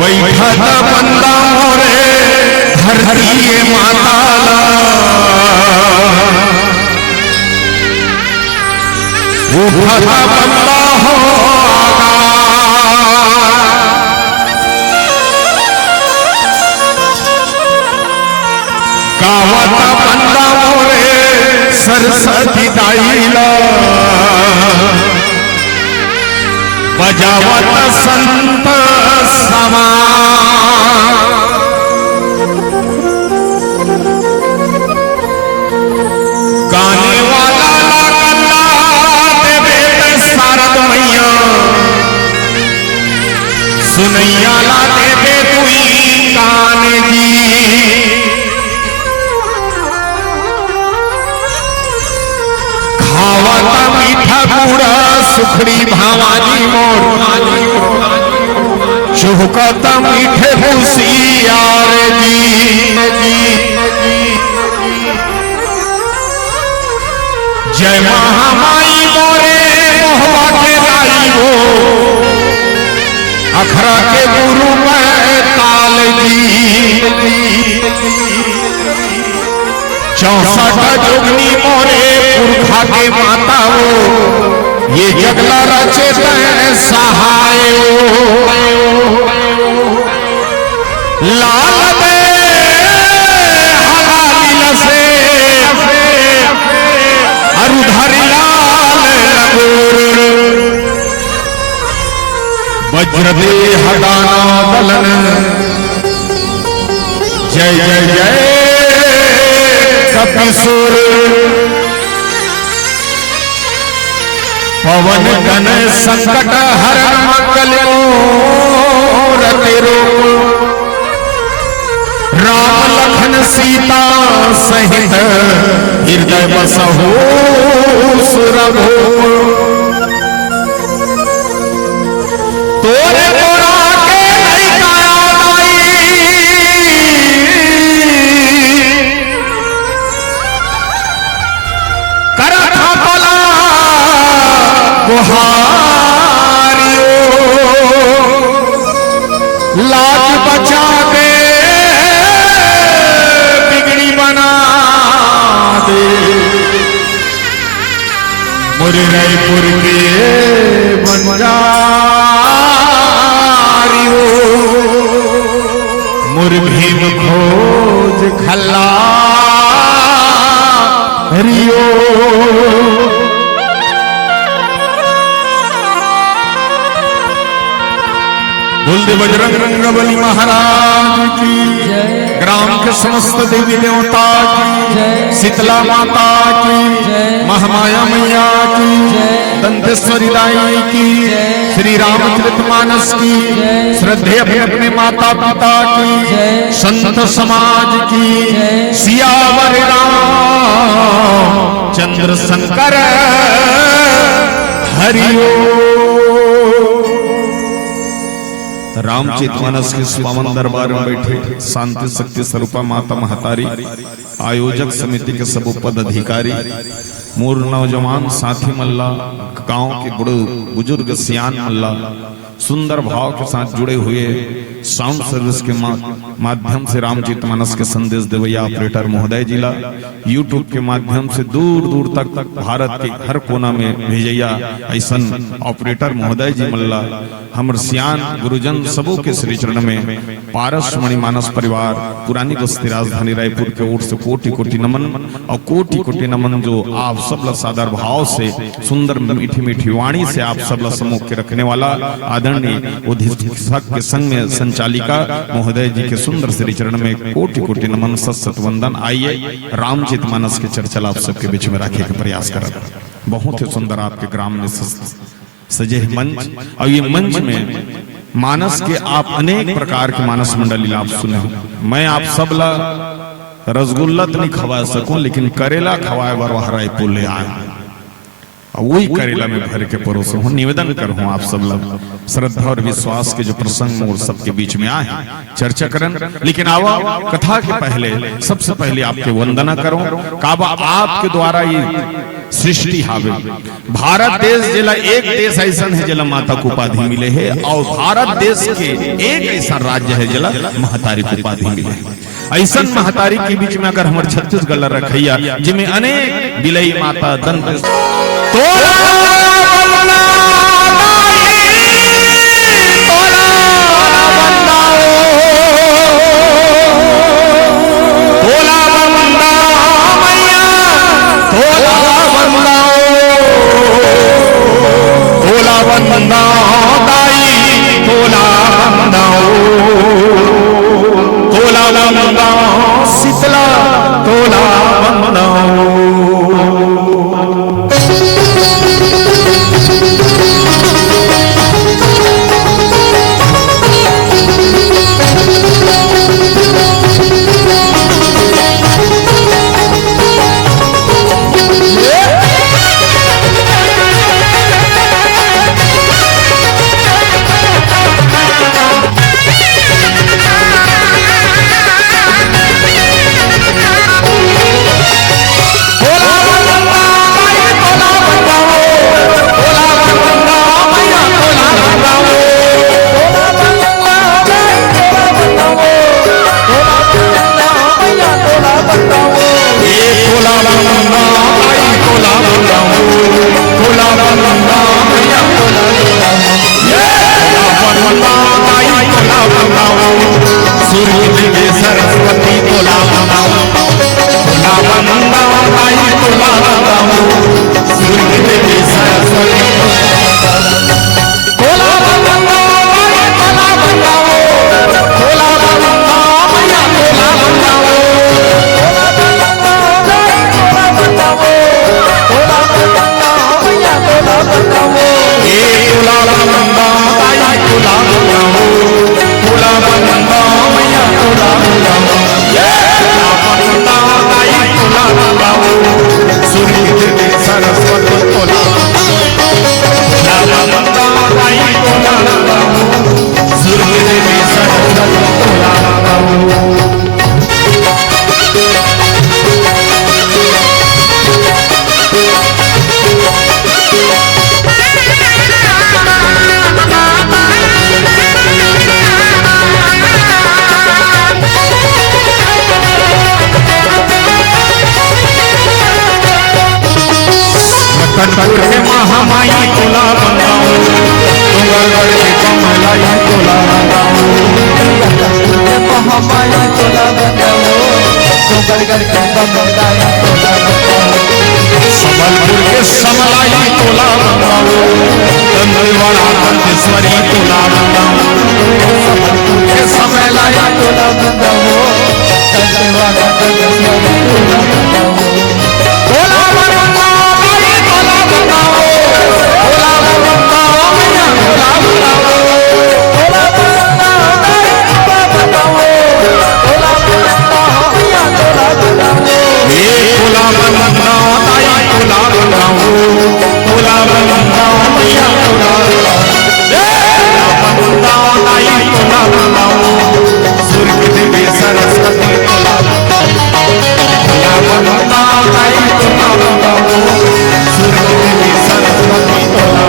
बंदा मोरे धरती माताला उठता बंदा हो गावता बंदा मोरे सरस्वती दाईला बजावत संत समा गाने वाला लागला देवे सारद मैया सुनैया ला देवे तुई कान जी खावता मीठा गुड़ा सुखड़ी भावानी मोर चुहकता मीठे होशियार जी जय महामाई मोरे मोहबा के लाई हो अखरा के गुरु में ताल जी 64 जोगनी मोरे पुरखा के माता हो ये जगला रचे सहाय लाल दे हलाली से अरुधरी लाल गुरदेह दाना दलन जय जय जय कपिसुर पवन गण संकट हरण मंगल मूरति रूप राम लखन सीता सहित हृदय बसहु सुरभूप तोरे मोरा के नहीं काया करत भला गुहारियो लाज बचा के बिगड़ी बना दे मुझे रायपुर के बंजारियो मुर भीम खोज खल्ला हरियो बोल बजरंग रंगबली महाराज की ग्राम के समस्त देवी देवता की शीतला माता की महामाया मैया की दंतेश्वरी दाई की श्री रामचरितमानस की श्रद्धेय अपने अपने माता पिता की संत समाज की सियावर राम चंद्र शंकर हरिओ रामचरितमानस के पावन दरबार में बैठे शांति शक्ति स्वरूपा माता महतारी आयोजक समिति के सब पदाधिकारी मोर नौजवान साथी मल्ला गांव के बड़े बुजुर्ग सियान मल्ला सुंदर भाव के साथ जुड़े हुए साउंड सर्विस के माध्यम से रामचरितमानस के संदेश देवैया ऑपरेटर महोदय जिला यूट्यूब के माध्यम से दूर दूर तक भारत के हर कोना में भेजैया ऐसा ऑपरेटर महोदय जी मल्ला हमर सियान गुरुजन सबों के श्री चरण में पारस मणि मानस परिवार पुरानी बस्ती राजधानी रायपुर के ओर से कोटि कोटि नमन और कोटि कोटि नमन जो आप सब सादर भाव से सुंदर मीठी मीठी वाणी से आप सब सम्मुख के रखने वाला आदरणीय उद्घोषक के संग में संचालिका महोदय जी के सुंदर श्री चरण में कोटि कोटि नमन सत वंदन। आइए रामचरितमानस के चर्चा आप सबके बीच में रखे के प्रयास कर बहुत ही सुंदर आपके ग्राम में सजे मंच और ये मंच में मानस के आप अनेक प्रकार के मानस मंडली आप सुने हो। मैं आप सब ला रसगुल्ला तो नहीं खवा सकूं लेकिन करेला खवाए बार रायपुर ले आए वही करेला में भर के परोसो हूँ निवेदन करूँ आप सब लोग श्रद्धा और विश्वास के जो प्रसंग और सबके बीच में आए चर्चा करन लेकिन आवा कथा के पहले सबसे पहले आपके वंदना करो काबा आपके द्वारा ये सृष्टि हावे भारत देश जिला एक देश ऐसा है जिला माता को उपाधि मिले है और भारत देश के एक ऐसा राज्य है जिला महतारी को उपाधि मिले है। ऐसा महतारी के बीच में अगर हमारे छत्तीसगढ़ रखैया जिसमें अनेक बिलई माता दंत शीतला तोला छतरपुर के महामाई तोला बनाओ, डूंगरगढ़ के कमलाई तोला बनाओ, महामाई तोला बनाओ, डूंगरगढ़ के कमलाई तोला बनाओ, संबलपुर के समलाई तोला बनाओ, दंतेवाड़ा दंतेश्वरी तोला बनाओ, संबलपुर के समलाई तोला बनाओ, दंतेवाड़ा दंतेश्वरी तोला बनाओ, तोला बनाओ माई तोला बनाओ, तोला बनाओ मैया तोला बनाओ, तोला बनाओ तोला बनाओ, तोला बनाओ मैया तोला बनाओ, ये तोला बनाओ ताई तोला बनाओ, तोला बनाओ मैया तोला बनाओ, बनाओ ताई तोला बनाओ, सूर्य की देवी सरस्वती तोला बनाओ ताई तोला बनाओ, सूर्य की देवी सरस्वती तोला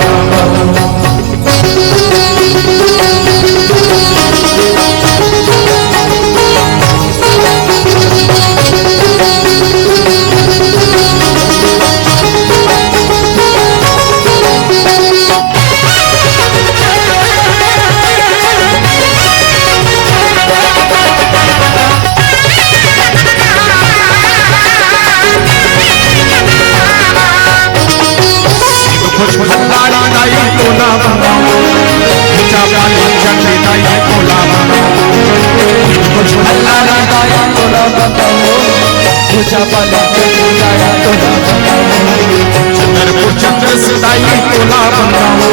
कुछ भंडारी दाई तोला बनाओ, ऊंचा वाली चंडी दाई तोला बनाओ, कुछ भंडारी दाई तोला बनाओ, ऊंचा वाली चंडी दाई तोला बनाओ, छतरपुर चंद्र से दाई तोला बनाओ,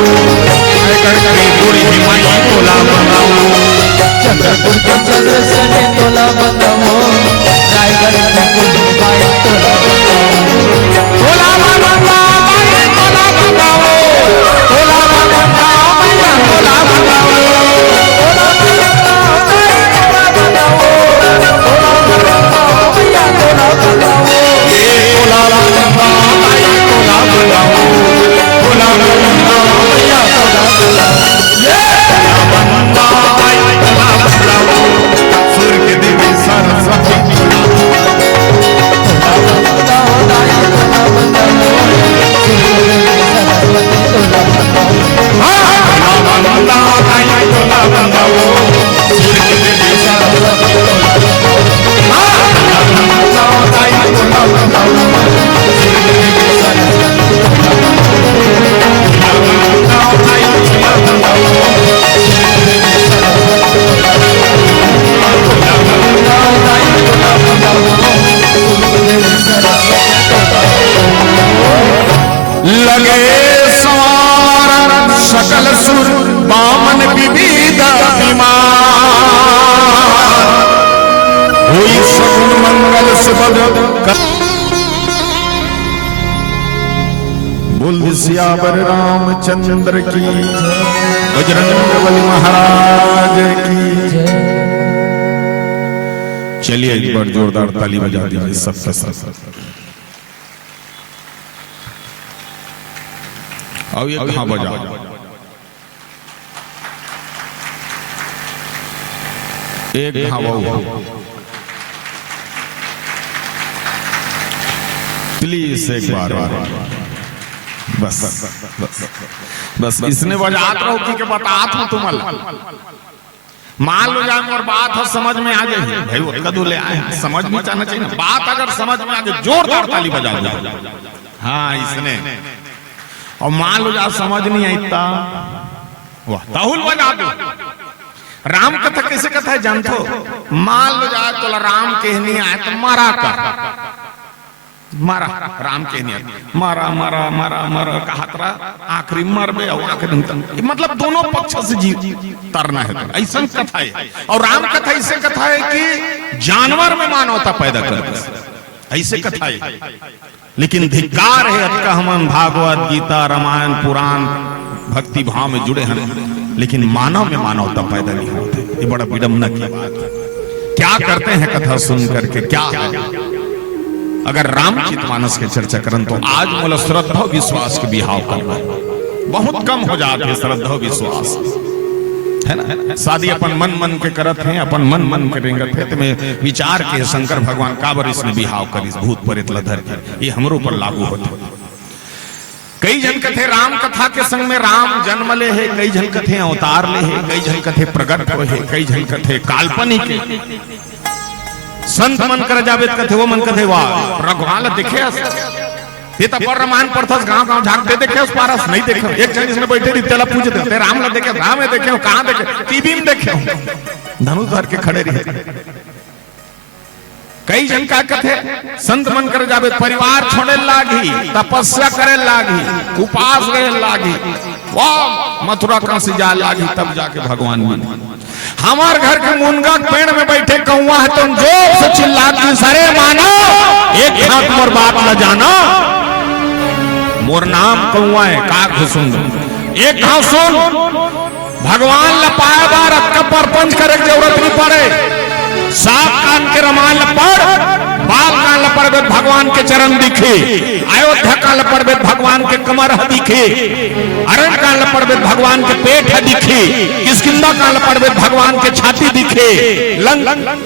रायगढ़ की बूढ़ी माई तोला बनाओ, छतरपुर के चंद्र से तोला बनाओ, रायगढ़ की बूढ़ी माई तोला बनाओ, तोला बनाओ माई तोला बनाओ, तोला बनाओ मैया तोला बनाओ, तोला बनाओ मैया तोला बनाओ, ये तोला बनाओ माई तोला बनाओ, तोला बनाओ मैया तोला बनाओ, ये तोला बनाओ माई तोला बनाओ, सूर्य की देवी सरस्वती तोला बनाओ दाई तोला बनाओ, सरस्वती तोला बनाओ, बनाओ ताई तोला बनाओ, सूर्य की देवी सरस्वती तोला बनाओ ताई तोला बनाओ, सूर्य की देवी सरस्वती तोला बनाओ ताई तोला बनाओ, लगे सवार सकल सुर बामन विविध विमान, हुई सगुन मंगल सुबद बोल सियावर रामचंद्र की, बजरंगबली महाराज की। चलिए एक बार जोरदार ताली बजा दीजिए सबके साथ। अब ये कहाँ बजा? एक हवा प्लीज एक बार बस बस बस इसने वजात रहो कि बतात हूं तुम मान लो जाए और बात हो समझ में आ जाए भाई वो कदू ले आए समझ में आना चाहिए बात अगर समझ में आ जाए जोरदार ताली बजा दो। हाँ इसने और मान लो जा समझ नहीं आई वाह ताहुल बजा दो। राम कथा कैसे कथा है जानते हो? मान लो जा तो राम कहनी आए तो मारा कर मारा राम कहनी मारा मारा मारा मारा कहा आखिरी मर गया आखिरी मतलब दोनों पक्ष से जीव तरना है ऐसा कथा है। और राम कथा ऐसे कथा है कि जानवर में मानवता पैदा करते ऐसे कथा है। लेकिन धिक्कार है अतकहमन भागवत गीता रामायण पुराण भक्ति भाव में जुड़े हैं लेकिन मानव में मानवता पैदा नहीं होती। ये बड़ा विडंबना की बात है। क्या करते हैं कथा सुन करके क्या है? अगर रामचरितमानस के चर्चा करें तो आज मोला श्रद्धा विश्वास के बिहाव करना बहुत कम हो जाते हैं। श्रद्धा विश्वास है ना शादी अपन मन मन के करत हैं अपन मन मन के रेंगत है तो मैं विचार के शंकर भगवान काबर इसने बिहाव करी भूत प्रेत लधर के ये हमरो पर लागू होते। कई जन कथे राम कथा के संग में राम जन्म ले है, कई जन कथे अवतार ले है, कई जन कथे प्रगट हो है, कई जन कथे काल्पनिक है। संत मन कर जावे कथे वो मन कथे वाह भगवान देखे ये तो पर रामायण पढ़थस गांव झांकते देखे उस पारस नहीं देखे। एक जन इसमें बैठे रितेला पूछते राम ला देखे, राम में देखे कहां देखे, टीवी में देखे, धनुष धर के खड़े रहे। कई जन का कथे संत मन कर जावे परिवार छोड़े लागी, तपस्या करे लागी, उपास रहे लागी, वाह मथुरा काशी जा लागी, तब जाके भगवान मिले। हमार घर के मुनगा पेड़ में बैठे कौआ है, तुम जोर से चिल्लाती सरे मानो एक हाथ मोर बात न जाना, मोर नाम कौआ है का सुन एक हाथ सुन। भगवान लपाया बार अक्का पर पंच करे जरूरत नहीं पड़े, साफ कान के रमान लपड़, बाल कान लपड़ भगवान के चरण दिखे, अयोध्या का लपड़ भगवान के कमर दिखे, अरण का लपड़ भगवान के पेट दिखे, किष्किंधा का लपड़ भगवान के छाती दिखे,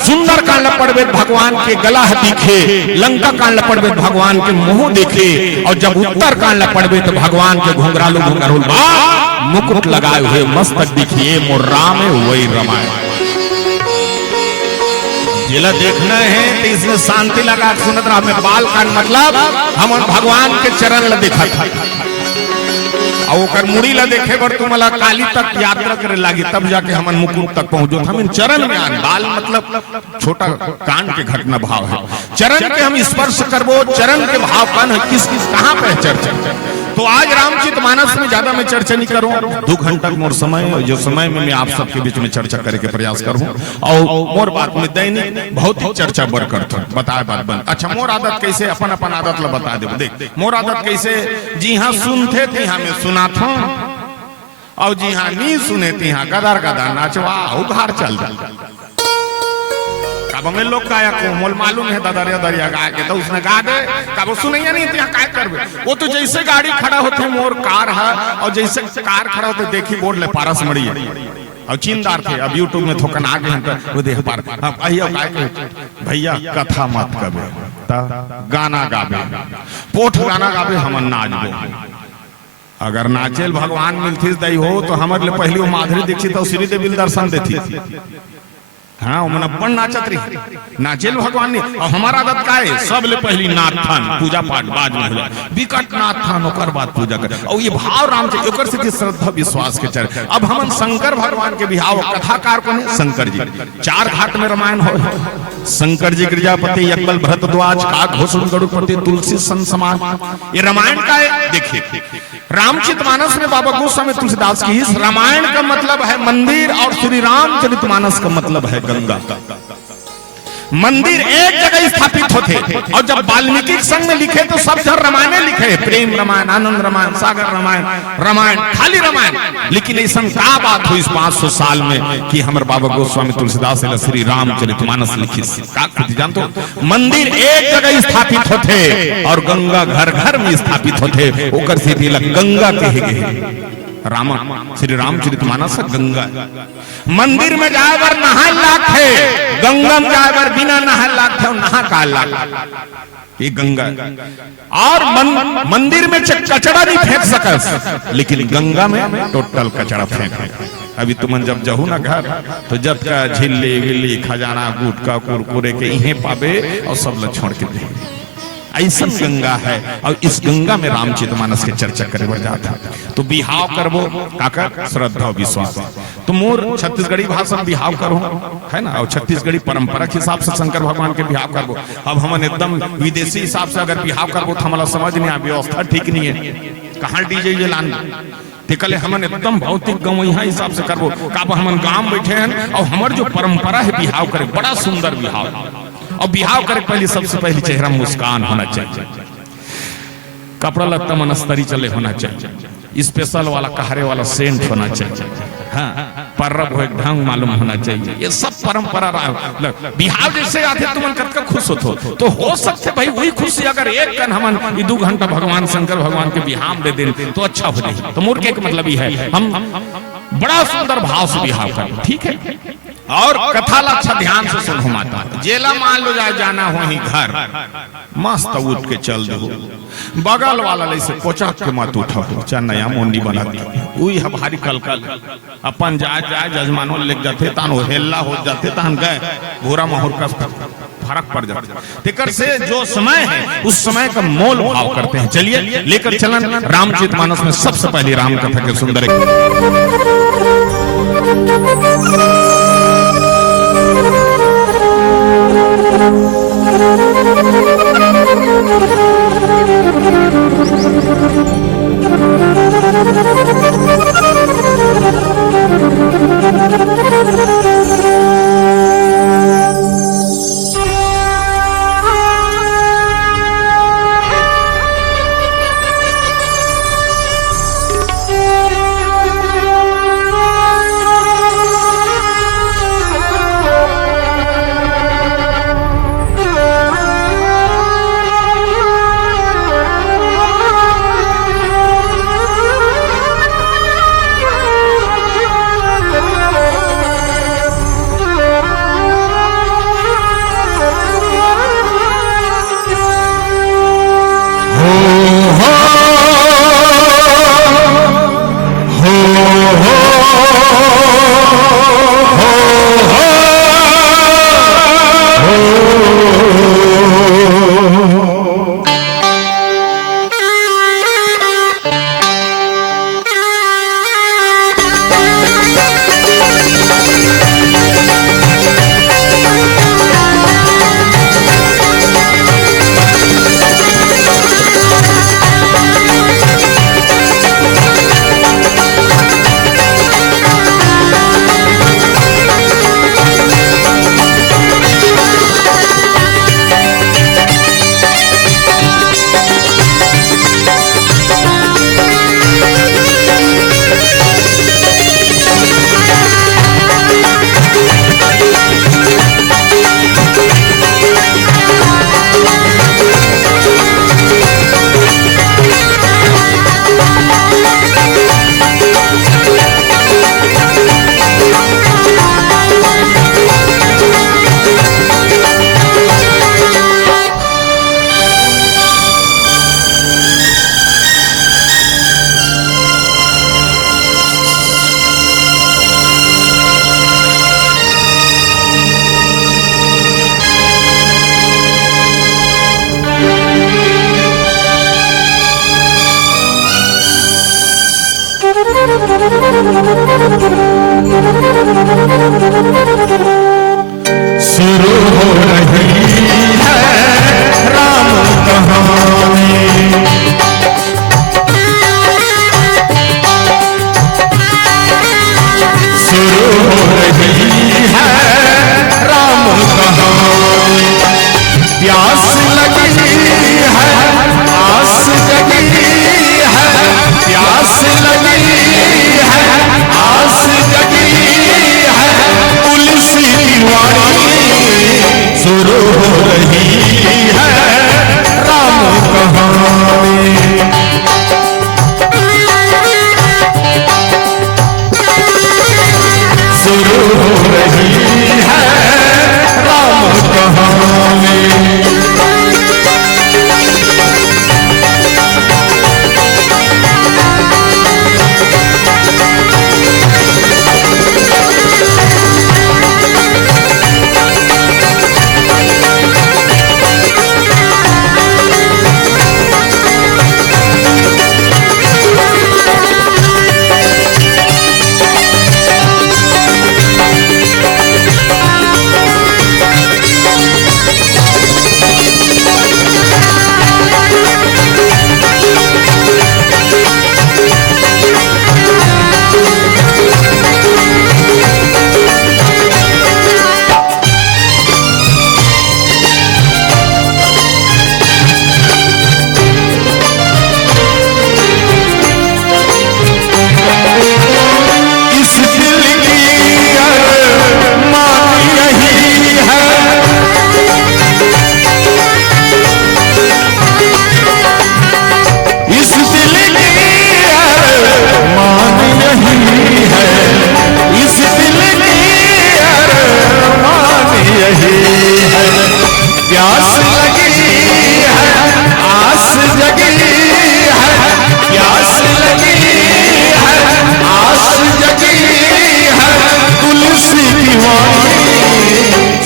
सुंदर का लपड़ भगवान के गला दिखे, लंका का लपड़ भगवान के मुंह दिखे, और जब उत्तर का लपड़ तो भगवान के घुंघरालू घुंघरालू मुकुट लगाए हुए मस्तक दिखिए, मोर राम है वही रमायण। जिला देखना है तो इसमें शांति लगा सुनत रहा में बाल का मतलब हम भगवान के चरण ला देखा था, और मुड़ी ला देखे बर तुम्हारा काली तक यात्रा करे लागी, तब जाके हमन मुकुट तक पहुंचो। हम चरण में आन, बाल मतलब छोटा कान के घटना भाव है, चरण के हम स्पर्श करबो, चरण के भाव कन है किस किस कहां पे चर्चा। तो आज रामचित मानस में ज्यादा मैं चर्चा नहीं करूं, 2 घंटा मोर समय जो समय में मैं आप सबके बीच में चर्चा करे के प्रयास करूं, और मोर बात में दैनिक बहुत ही चर्चा बर करता बताए बात बन। अच्छा मोर आदत कैसे अपन अपन आदत ला बता दे, देख मोर आदत कैसे, जी हाँ सुनते थे हमें सुना था, और जी हाँ नहीं सुने थे हाँ गदार गदार नाचवा उधार चल जाए। कब हमें लोग गाया को मोल मालूम है दरिया दरिया गा के, तो उसने गा दे कब सुनैया नहीं क्या काय करबे। वो तो जैसे गाड़ी खड़ा होते मोर कार है, और जैसे कार खड़ा होते देखी बोर्ड ले पारस मड़ी है, और चीनदार थे अब यूट्यूब में थोकन आ गए हैं वो देख पार भैया कथा मत कबे गाना गावे, पोठ गाना गावे हमन नाचबो। अगर नाचेल भगवान मिलती दई हो तो हमारे लिए पहली वो माधुरी दीक्षित और श्री देवी दर्शन देती, हाँ मन अपन नाचत रही, नाचेल भगवान ने। और हमारा आदत का है सब ले पहली नाथ थान पूजा पाठ बाद में होला, विकट नाथ थान ओकर बाद पूजा कर, और ये भाव राम जी ओकर से श्रद्धा विश्वास के चर। अब हमन शंकर भगवान के बिहाव कथाकार कौन है, शंकर जी। 4 घाट में रामायण हो, शंकर जी गिरजापति यज्ञ भरद्वाज काक घोषण गरुड़पति तुलसी सन समान, ये रामायण का है। देखिए रामचित मानस में बाबा गोस्वामी तुलसीदास की रामायण का मतलब है मंदिर, और श्री रामचरित मानस का मतलब है गंगा। मंदिर एक जगह स्थापित होते, और जब वाल्मीकि संग में लिखे तो सब जगह रामायण लिखे, प्रेम रामायण, आनंद रामायण, सागर रामायण, रामायण खाली रामायण। लेकिन ऐसा क्या बात हुई इस 500 साल में कि हमारे बाबा गोस्वामी तुलसीदास श्री रामचरितमानस लिखी। जानते हो मंदिर एक जगह स्थापित होते, और गंगा घर घर में स्थापित होते, ओकर से गंगा कहे गए। राम श्री रामचरितमानस गंगा। मंदिर में जाए बार नहा लाख है, गंगा में जाए बार बिना नहा लाख है, नहा का लाख ये गंगा। और मंदिर में कचरा नहीं फेंक सकस, लेकिन गंगा में टोटल कचरा फेंक। अभी तुमन जब जहू ना घर तो जब का झिल्ली विल्ली खजाना गुटका कुरकुरे के इहे पाबे, और सब लोग छोड़ के दे। ऐसा गंगा है, और इस गंगा में रामचरितमानस के चर्चा करे बढ़ जाता। तो बिहाव करबो काका श्रद्धा विश्वास। तो मोर छत्तीसगढ़ी भाषा में बिहाव करो है ना, और छत्तीसगढ़ी परंपरा के हिसाब से शंकर भगवान के बिहाव करबो। अब हम एकदम विदेशी हिसाब से अगर बिहाव करबो तो हमारा समझ नहीं आ, व्यवस्था ठीक नहीं है, कहाँ डीजे ये लाना टिकले हमन एकदम भौतिक गाँव यहाँ हिसाब से करबो। काब हमन गाँव बैठे हैं, और हमारे जो परंपरा है बिहाव करे बड़ा सुंदर बिहाव। और बिहाव करे पहले सबसे पहले चेहरा मुस्कान होना चाहिए, कपड़ा लत्ता मनस्तरी चले होना चाहिए, स्पेशल वाला कहारे वाला सेंट होना चाहिए, हाँ पर्व हो ढंग मालूम होना चाहिए। ये सब परंपरा बिहाव जैसे आते तुम करके खुश हो तो हो सकते भाई वही खुशी अगर एक कन हमन 2 घंटा भगवान शंकर भगवान के बिहाव दे दें तो अच्छा हो जाए। तो मूर्ख के मतलब ही है हम बड़ा सुंदर भाव से बिहाव करें, ठीक है। और कथा लक्षा ध्यान से सुनो माता। जेला मान लो जाना हो ही घर मस्त उठ के चल दो, बगल वाला से पोचा के मत उठो, चाहे नया मोंडी बना उही भारी कलकल अपन जाए जजमानो लेके जाते तान हेल्ला हो जाते तान गए भूरा माहौर का फर्क पड़ जाता है। तिकर से जो समय है उस समय का मोल भाव करते हैं। चलिए लेकर चलन रामचरितमानस में सबसे पहली राम कथा के सुंदर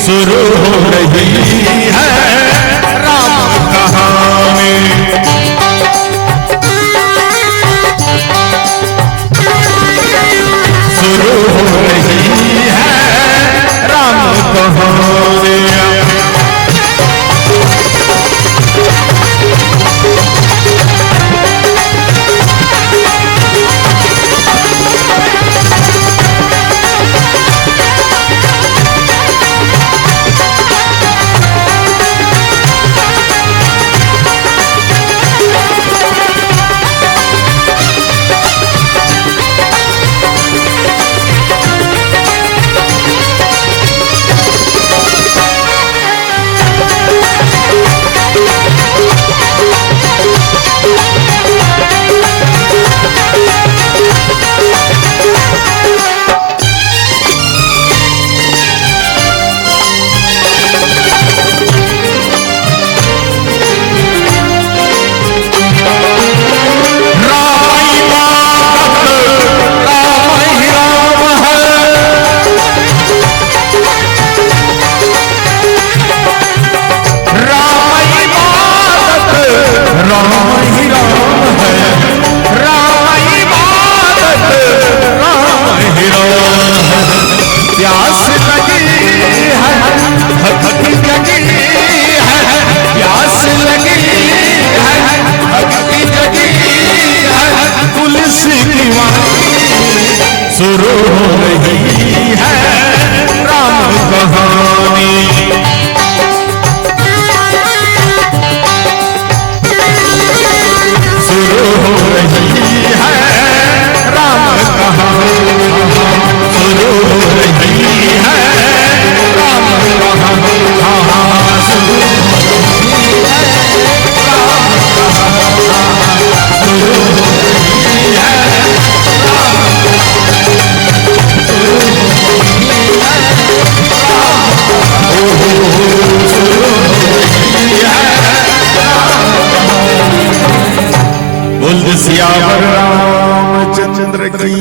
शुरू हो रही है राम कहानी। शुरू हो रही है राम कहानी। शुरू हो रही है राम कहानी। शुरू हो रही है राम कहानी। शुरू हो रही है राम कहानी। शुरू हो रही है राम कहानी। शुरू हो रही है सियावर रामचंद्र की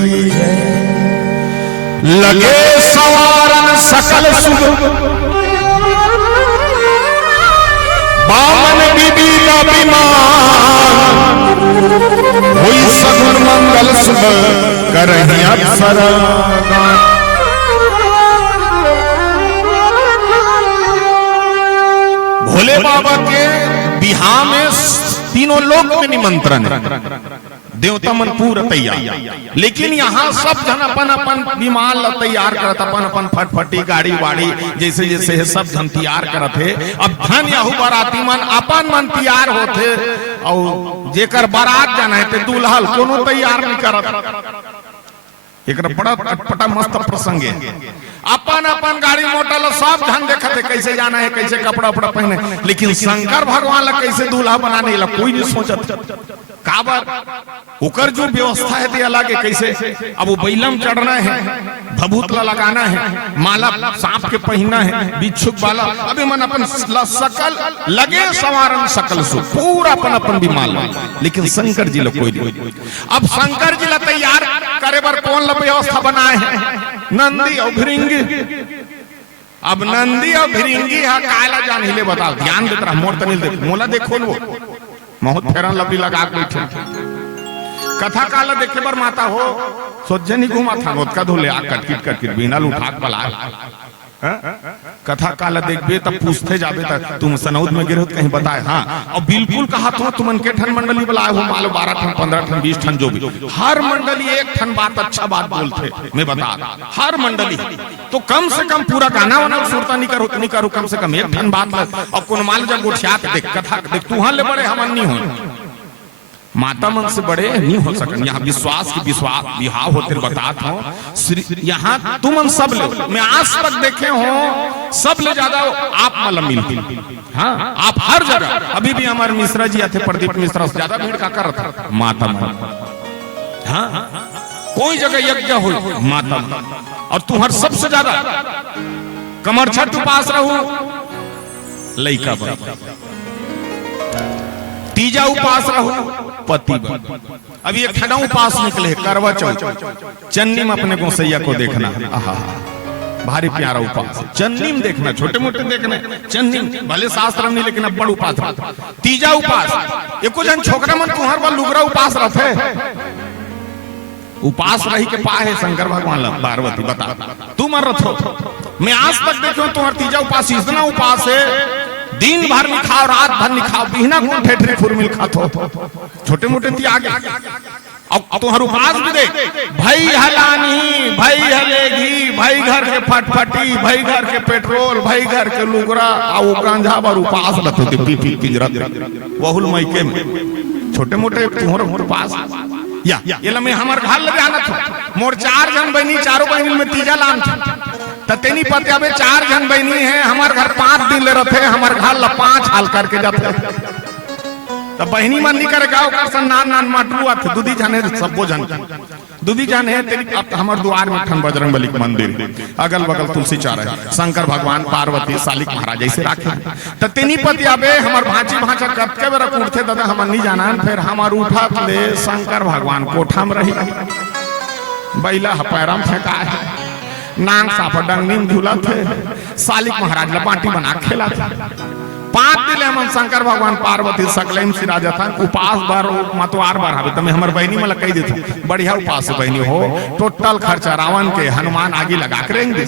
लगे सवारन सकल सुख। बामन बीबी का विमान हुई सगुन मंगल शुभ करही अप्सरा। भोले बाबा के बिहार में तीनों लोक में निमंत्रण है, देवता मन पूरा तैयार। लेकिन यहाँ सब जन अपन अपन विमान तैयार करत, अपन अपन फटफटी गाड़ी वाड़ी जैसे जैसे है सब जन तैयार करत है। अब धन याहू बाराती मन अपन मन तैयार होते और जेकर बारात जाना है ते दुल्हन कोनो तैयार नहीं करत। एक बड़ा अटपटा मस्त प्रसंग है। अपन अपन गाड़ी मोटर सब धन देखते कैसे जाना है, कैसे कपड़ा उपड़ा पहने। लेकिन शंकर भगवान ला कैसे दूल्हा बनाने ला कोई नहीं सोचत। काबर उकर जो व्यवस्था है अलग है। कैसे अब वो बैलम चढ़ना है, भभूत ला लगाना है, माला सांप के पहनना है, बिच्छुक वाला। अभी मन अपन सकल लगे सवारन सकल सु पूरा अपन अपन विमान। लेकिन शंकर जी ला कोई नहीं। अब शंकर जी ला तैयार करे बर कौन ला व्यवस्था बनाए है? नंदी और भृंगी। अब नंदी और भृंगी है काला जान हिले बताओ। ध्यान देता रहा मोर तनिल देख मोला देखो वो बहुत फेरन लबी लगा बैठे। कथा काला देखे बर माता हो सोचे नहीं घुमा था का धोले आ कटकिट कटकिट बिना उठा पला। कथा काला देखबे तब पूछते जाबे तक तुम सनौद में गिरहो कहीं बताए। हाँ और बिल्कुल कहा तो तुमन के ठन मंडली बुलाए हो मालो 12 ठन 15 ठन 20 ठन जो भी हर मंडली एक ठन बात अच्छा बात बोलते मैं बता हर मंडली। तो कम से कम पूरा गाना वाना सुरता नहीं करो कम से कम एक ठन बात और कौन माल जब गुठिया देख कथा देख तू ले बड़े हमन नहीं हो माता मन से बड़े नहीं हो सकन। यहाँ विश्वास की विश्वास विहाव होते बतात हो। यहाँ तुम सब ले मैं आज तक देखे हो सब ले ज्यादा आप मतलब मिलती। हाँ आप हर जगह अभी भी हमारे मिश्रा जी आते प्रदीप मिश्रा से ज्यादा भीड़ का कर था माता मन। हाँ कोई जगह यज्ञ हो माता मन और तुम्हार सबसे ज्यादा कमर छठ उपास रहू लइका बन तीजा उपास रहो पति बन। अभी एक ठंडा उपास निकले करवा चौथ चन्नी में अपने गोसैया को देखना। भारी प्यारा उपास है। चन्नी में देखना, छोटे मोटे देखना, चन्नी भले शास्त्र में नहीं, लेकिन अब बड़ उपास रहता। तीजा उपास एको जन छोकरा मन तुहर बा लुगरा उपास रहते। उपास रही के पाए शंकर भगवान पार्वती बता तू मर रथो। मैं आज तक देखो तुम्हारा तीजा उपास इतना उपास है, दिन भर नहीं खाओ, रात भर नहीं खाओ, बिना कौन ठेठरी फुरमिल खातो, छोटे मोटे त्याग। अब तुम्हारा उपास भी देख, भाई हलानी, भाई हलेगी, भाई घर के फटफटी, भाई घर के पेट्रोल, भाई घर के लुगरा, और गांजा पर उपास रहते थे पी पी पिंजरा वहुल मैके में छोटे मोटे तुम्हारा उपास या ये लम्हे हमार घर ले जाना था। मोर 4 जन बहनी, चारों बहनी में तीजा लान था। ततेनी पते अबे 4 जन बहनी है, हमार घर 5 दिन ले रहे, हमार घर ला 5 हाल करके जाते। तब बहनी मन नहीं करे गाँव का नान नान माटुआ थे, दूधी जाने सबो जन दूधी जाने तेरी। अब हमार द्वार में ठन बजरंग बली मंदिर, अगल बगल तुलसी चार है, शंकर भगवान पार्वती शालिक महाराज ऐसे राखे। ततेनी पति अबे हमार भांची भांचा कब के बेरा उठते दादा हम नहीं जाना। फिर हमार उठा ले शंकर भगवान कोठा में रही, बैला पैरम फेंका है, नांग साफ डंगनी में झूला थे, शालिक महाराज ला बाटी बना खेला था। 5 दिन हम शंकर भगवान पार्वती सकलैन सिराजा था। उपास बार मतवार बार हवे तमे हमर बहनी मला कह देते बढ़िया उपास बहनी हो, टोटल खर्चा रावण के हनुमान आगे लगा के रहेंगे।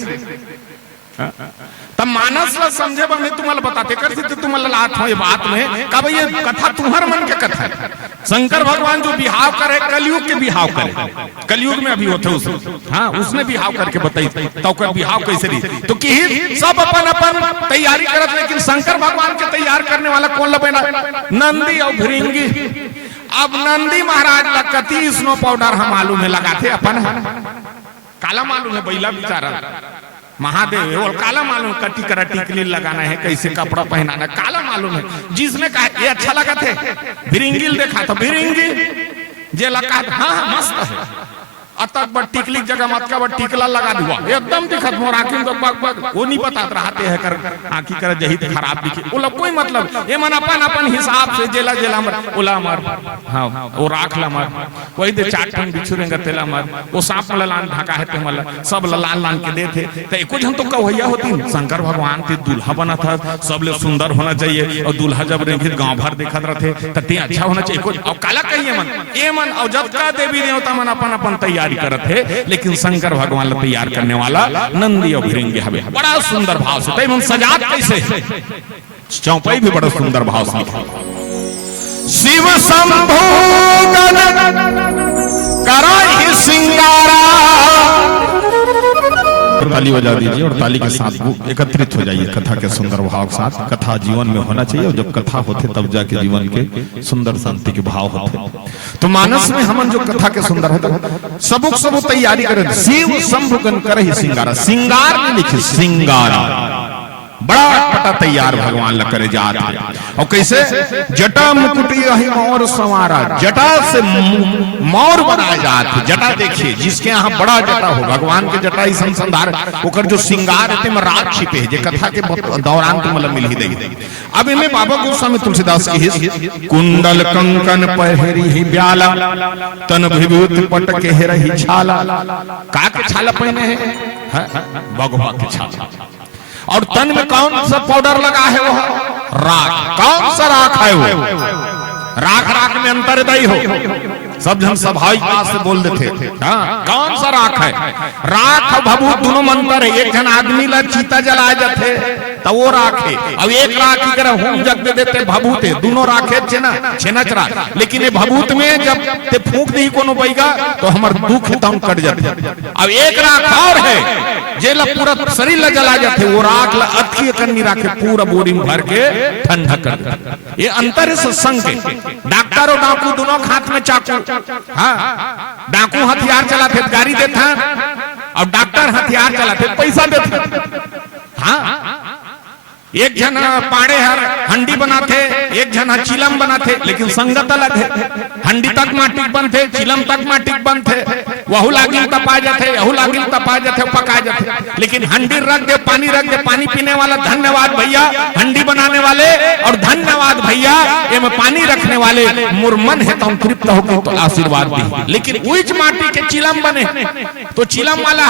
तब मानस ला समझे मैं तुम्हारा बताते कर सकते तुम्हारा लात हो ये बात में कब ये कथा तुम्हार मन के कथा है। शंकर भगवान जो बिहाव करे कलयुग के बिहाव करे, कलयुग में अभी होते उसने, हाँ उसने बिहाव करके बताई तो कर बिहाव कैसे रही। तो कि सब अपन अपन तैयारी करत, लेकिन शंकर भगवान के तैयार करने वाला कौन लबेना? नंदी और भृंगी। अब नंदी महाराज ला कति स्नो पाउडर हम मालूम है लगाते अपन, काला मालूम है बैला बेचारा महादेव, और काला मालूम कटी करा टिकली लगाना है, कैसे कपड़ा पहनाना काला मालूम है। जिसने कहा ये अच्छा लगा थे, भिरिंगिल देखा तो भिरिंगी जे लगा, हाँ मस्त है, अतक बट टिकली जगह मत का बट टिकला लगा दुआ एकदम दिखत मोर आंखी में बग बग वो नहीं पता रहते है कर आंखी कर जही खराब दिखे ओला कोई मतलब ये मन अपन अपन हिसाब से जेला जेला मर ओला मर, हां वो राख ला मर, वही दे 4 टन बिछुरेंगे तेला मर, वो सांप वाला लान ढका है ते मला सब लाल लान के देते तो एको जन तो कवैया होती। शंकर भगवान के दूल्हा बना था, सब ले सुंदर होना चाहिए, और दूल्हा जब रेंगे गांव भर देखत रहते तते अच्छा होना चाहिए। और काला कहिए मन ए मन और जब का देवी देवता मन अपन अपन तैयारी करत है, लेकिन शंकर भगवान ला तैयार करने वाला नंदी और भृंगी हवे। बड़ा सुंदर भाव से तई मन सजात कैसे चौपाई भी बड़ा सुंदर भाव से शिव शंभु गण करहि सिंगारा। ताली बजा दीजिए और ताली के साथ एकत्रित हो जाइए कथा के सुंदर भाव के साथ। कथा जीवन में होना चाहिए, और जब कथा होते तब जाके जीवन के सुंदर शांति के भाव होते। तो मानस में हम जो कथा के सुंदर है सबुक सब तैयारी करें। शिव शंभु गण करहि सिंगारा, सिंगार में लिखे सिंगारा, बड़ा पटा तैयार भगवान ला करे जात है। और कैसे जटा मुकुटी रही मोर संवारा, जटा से मोर बनाया जात है। जटा देखिए जिसके यहाँ बड़ा जटा हो, भगवान के जटा ही संसंधार ओकर जो सिंगार है में रात छिपे है, जे कथा के दौरान तुम मतलब मिल ही देगी। अब इनमें बाबा गोस्वामी तुलसीदास की हिस कुंडल कंकन पहरी ही ब्याला, तन विभूति पट के रही छाला। का के छाला पहने है भगवा के छाला, और तन में कौन सा पाउडर लगा है वो राख। कौन सा राख है वो? राख राख में अंतरदयी हो, सब जन स्वाभाविक बात से बोल देते। हाँ कौन सा राख है? राख और भभूत दोनों मंत्र है। एक जन आदमी ला चीता जलाए जाते तो वो राख है, अब एक राख की तरह होम जग दे देते भभूत है, दोनों राख है छेनच राख। लेकिन ये भभूत में जब ते फूंक दी कोनो बैगा तो हमार दुख है तम कट जाते। अब एक राख और है जे ला पूरा शरीर ला जला जाते, वो राख ला अथी करनी राखे पूरा बोरी में भर के ठंडा कर देते। ये अंतर है सत्संग के। डॉक्टर और डाकू दोनों हाथ में चाकू, हाँ डाकू हथियार चलाते गाड़ी देता, और डॉक्टर हथियार चलाते पैसा देते। हाँ एक जन पाड़े हर हंडी बनाते, एक जन चिलम बनाते, लेकिन संगत अलग है। हंडी तक माटिक बनते, चिलम तक माटिक बनते, वहु लागिल तपा जाते, यहु लागिल तपा जाते, पका जाते। लेकिन हंडी रख दे, पानी रख दे, पानी पीने वाला धन्यवाद भैया हंडी बनाने वाले, और धन्यवाद भैया ये में पानी रखने वाले। मुरमन है तो तृप्त होकर तो आशीर्वाद दी। लेकिन उच माटी के चिलम बने तो चिलम वाला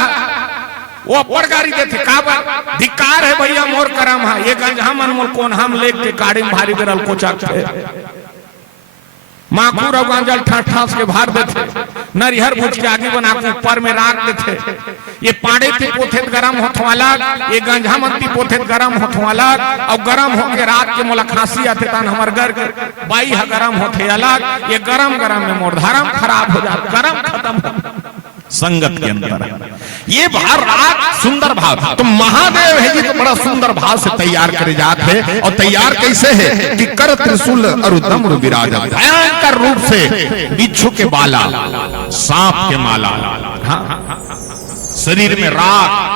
वो अपर गाड़ी देते का बा धिकार है भैया मोर करम है ये गंज हम अनमोल कोन हम लेक के गाड़ी में भारी बेरल कोचा माखूर और गांजल ठास के भार देते नरिहर भूज के आगे बना के ऊपर में राख देते ये पाड़े थे पोथे गरम होत वाला ये गंजा मंती पोथे गरम होत वाला और गरम होके रात के मोला खांसी आते तान हमर घर के बाई है गरम होते अलग ये गरम गरम में मोर धर्म खराब हो जाता गरम खत्म संगत के अंतर ये भाव राग सुंदर भाव तो महादेव है जी तो बड़ा सुंदर भाव से तैयार करे जाते हैं और तैयार कैसे है कि कर त्रिशूल और डमरू विराज भयंकर रूप से बिच्छू के बाला सांप के माला शरीर में राग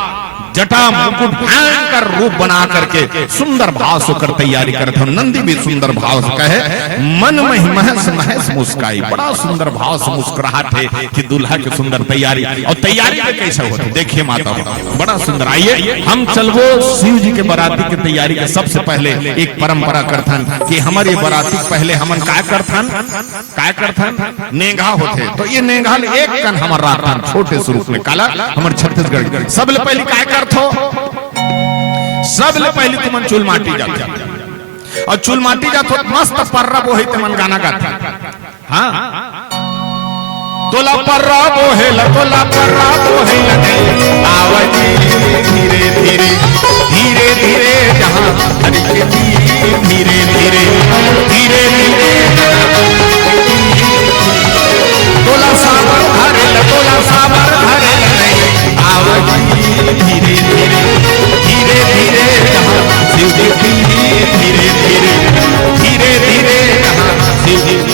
जटा मुकुट भयंकर रूप बना करके सुंदर भाव से कर तैयारी करते हैं नंदी भी सुंदर भाव से कहे मन में महस महस मुस्काई बड़ा सुंदर भाव से मुस्कुराते कि दुल्हा की सुंदर तैयारी और तैयारी में कैसे होती देखिए माता बड़ा सुंदर आइए हम चलबो शिव जी के बराती की तैयारी के सबसे पहले एक परंपरा करथन कि हमारे बराती पहले हमन काय करथन नेंगा होते तो ये नेंगा एक कन हमार रात छोटे स्वरूप में काला हमारे छत्तीसगढ़ सबले पहले काय करथो सबले पहले तुमन चूल माटी जाते और चूल माटी जातो मस्त पर्रा बोहे तुमन गाना गाते हाँ तोला पर्रा बोहेला आवजी धीरे धीरे धीरे धीरे जहां हरि के धीरे धीरे धीरे धीरे तोला साबर धरे नहीं आवजी धीरे धीरे धीरे धीरे शिव जी धीरे धीरे धीरे धीरे शिव जी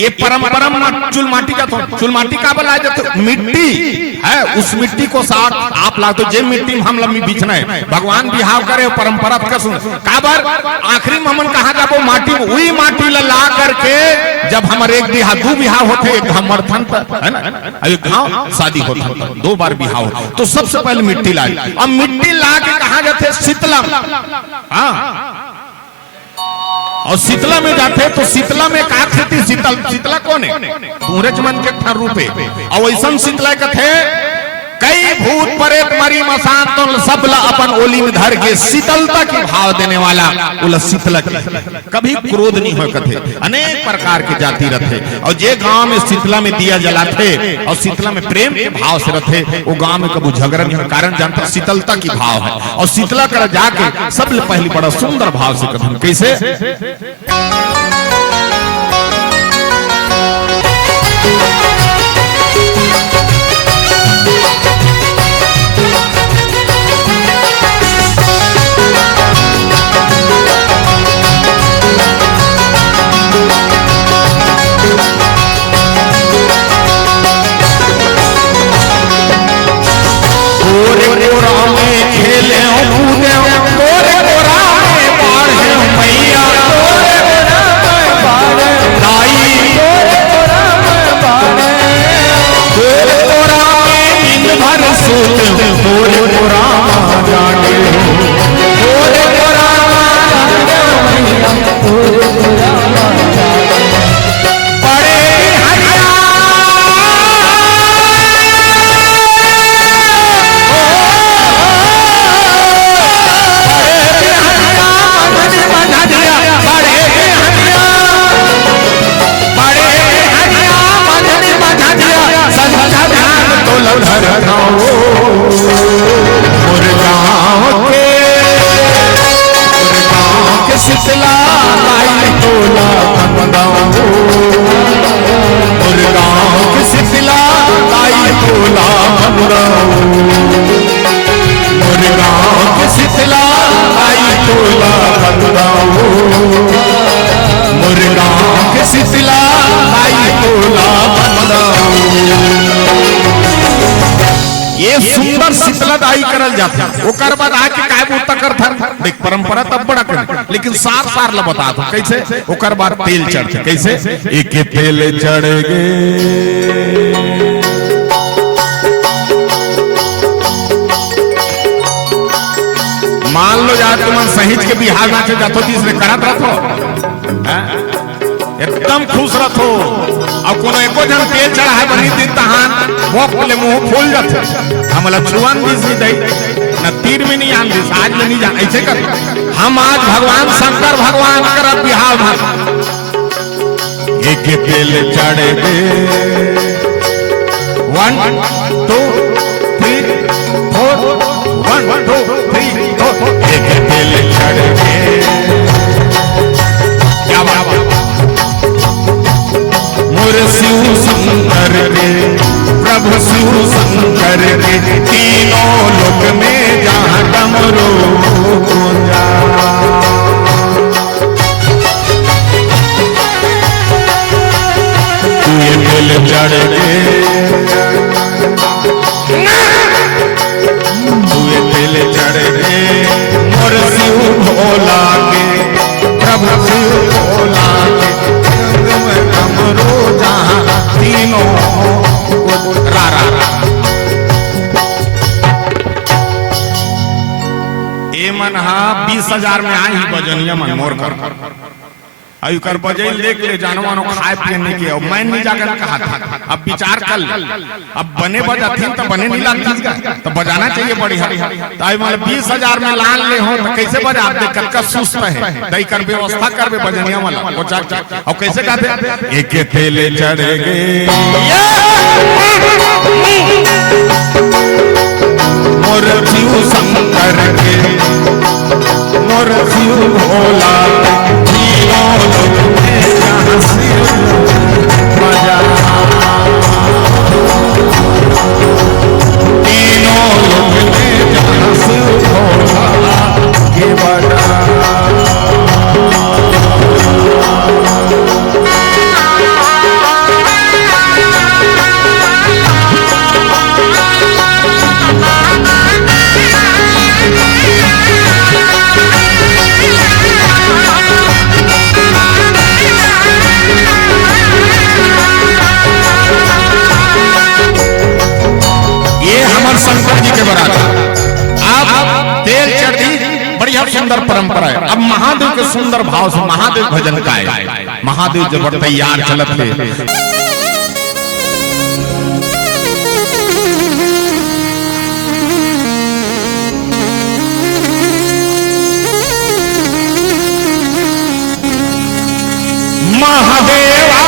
ये परम चूल माटी का चूल माटी का बोला जाते मिट्टी है उस मिट्टी को साथ आप ला तो जे मिट्टी में हम लम्बी बीचना है भगवान बिहाव करे परंपरा का सुन काबर आखिरी में हमन कहा जाबो माटी वही माटी ला करके जब हमारे एक बिहाव दो बिहाव होते एक मरथन है ना एक गांव शादी होता दो बार बिहाव हो तो सबसे पहले मिट्टी लाई अब मिट्टी ला के कहा जाते शीतला हाँ और शीतला में जाते तो शीतला में का खेती शीतला कौन है पूरे मन के ठर रूपे और वैसा शीतला कथे कई भूत प्रेत मरी मसान तो सबला अपन ओली में धर के शीतलता की भाव देने वाला उला शीतला कभी क्रोध नहीं हो कथे अनेक प्रकार के जाति रथे और जे गांव में शीतला में दिया जलाते और शीतला में प्रेम के भाव से रथे वो गांव में कभी झगड़ा नहीं कारण जानते शीतलता की भाव है और शीतला कर जाके सबले पहली बड़ा सुंदर भाव से कथन कैसे शीतलदाई करल जाता ओकर बाद आके काय बोलता करथन देख परंपरा तब बड़ा कर लेकिन सार सार ला बता दो कैसे ओकर बाद तेल चढ़ कैसे एक तेल चढ़ गे मान लो यार तुम सहित के बिहार में जातो तीसरे करत रखो एकदम खुश रखो अब कोनो एको जन तेल चढ़ाए बनी दिन तहान भोक ले मुंह फूल जाते हमला छुआन दिस नहीं दई न तीर में नहीं आन दिस आज नहीं जान ऐसे कर हम आज भगवान शंकर भगवान कर बिहार में एक तेल चढ़े दे 1 2 3 4 1 2 3 एक तेल चढ़े दे क्या बात मोर शिव शंकर रे प्रभु शिव शंकर रे तीनों लोक में जहाँ डमरू गूंजा तू ये दिल चढ़ के तू ये दिल चढ़ के मोर शिव भोला के प्रभु शिव भोला के डमरू जहाँ तीनों रा रा ए मन हा 20,000 में आई बजनिया मन मोर कर आयु कर बजैल देख ले जानवानो खाए पीने के अब मैं नहीं जाकर कहा था अब विचार कर अब बने बजाथीन तो बने नहीं लगती तो बजाना चाहिए बढ़िया तो आई मतलब 20,000 में लान ले हो तो कैसे बजा आप देख कर सुस्त है दई कर व्यवस्था कर बजनिया वाला वो चाक और कैसे गाते एक तेले चढ़ेगे मोर शिव शंकर के मोर शिव भोला शंकर जी के बराबर आप तेल चढ़ी बढ़िया सुंदर परंपरा है। अब महादेव के सुंदर भाव से महादेव भजन का है। महादेव जब तैयार चलत थे महादेवा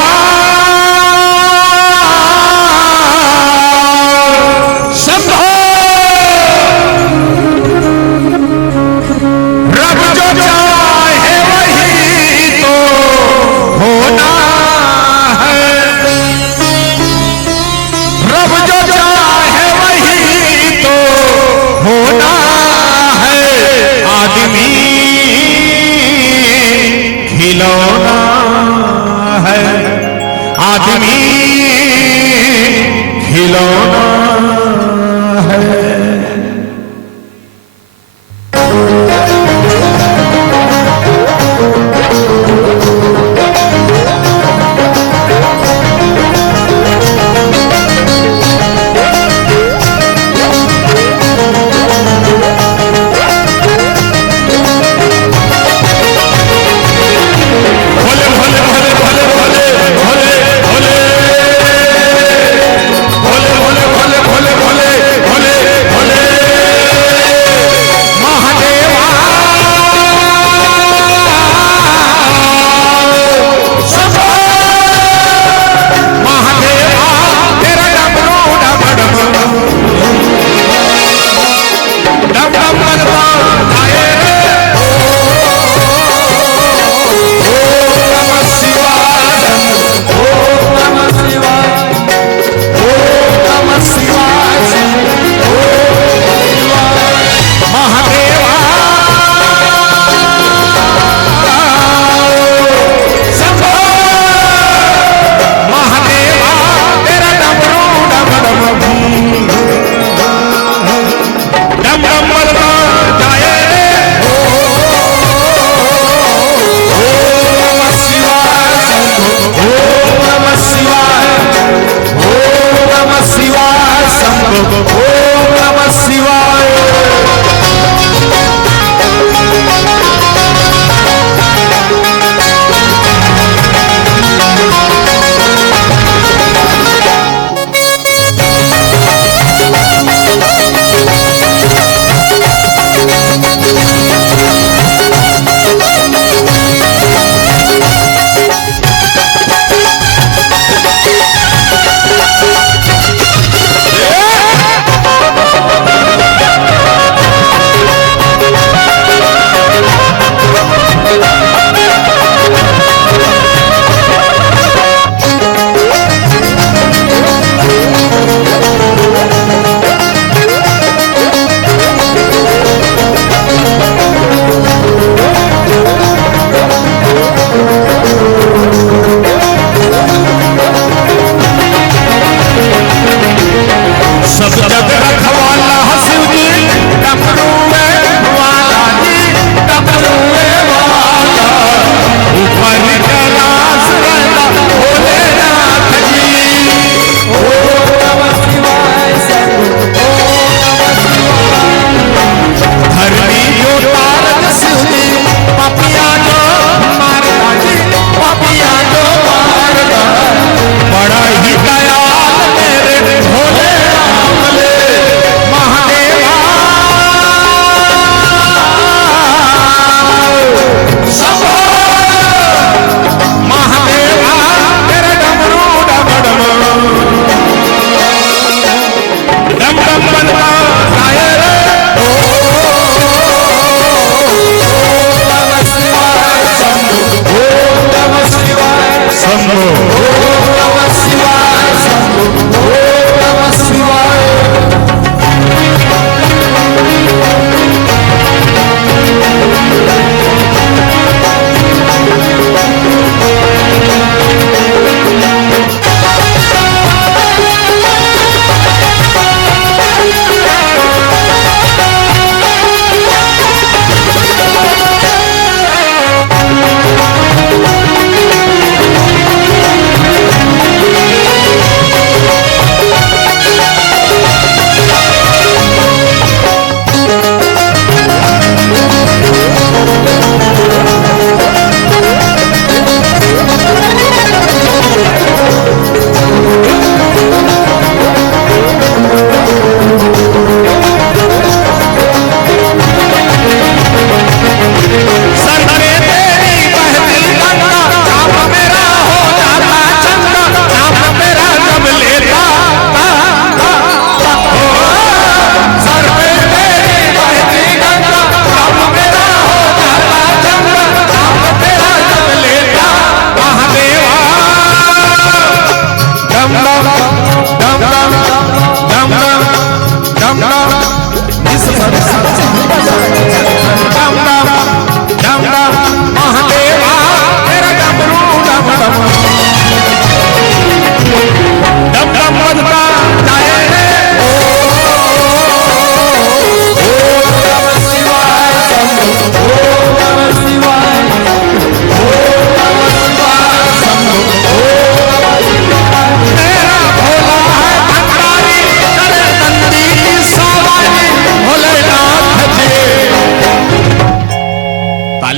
आदमी खिलौना है।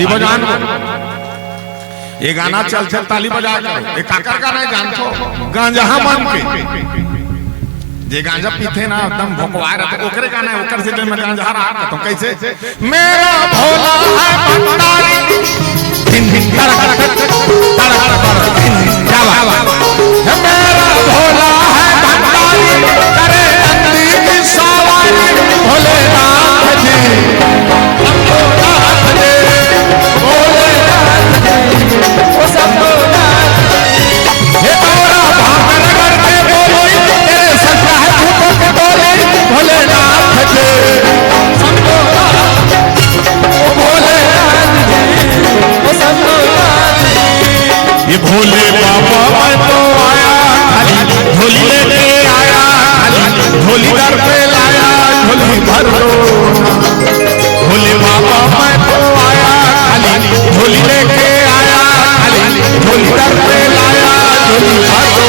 ताली बजान ये गाना चलते ताली बजा कर एक काकर गाना जानतो गांजा मन के जे गांजा पीते ना एकदम भोकवा रहते ओकरे गाना ओकर से मैं गांजा रहा तो कैसे मेरा भोला है भंडारी दिन दिन क्या बात है मेरा भोला है भंडारी करे अंधी की सवारी भोलेनाथ जी भोलेनाथ जी भोलेनाथ जी ओ शंभुनाथ हे तोरा भांगर करके बोली तेरे सच्चा है झूठों के बोले भोलेनाथ जी शंभुनाथ ओ भोलेनाथ जी ओ शंभुनाथ ये भोले बाबा मैं तो आया खाली झोली लेके आया खाली झोली दर पे लाया झोली भर दो भोले बाबा मैं तो आया खाली झोली लेके आया खाली झोली दर पे लाया झोली भर दो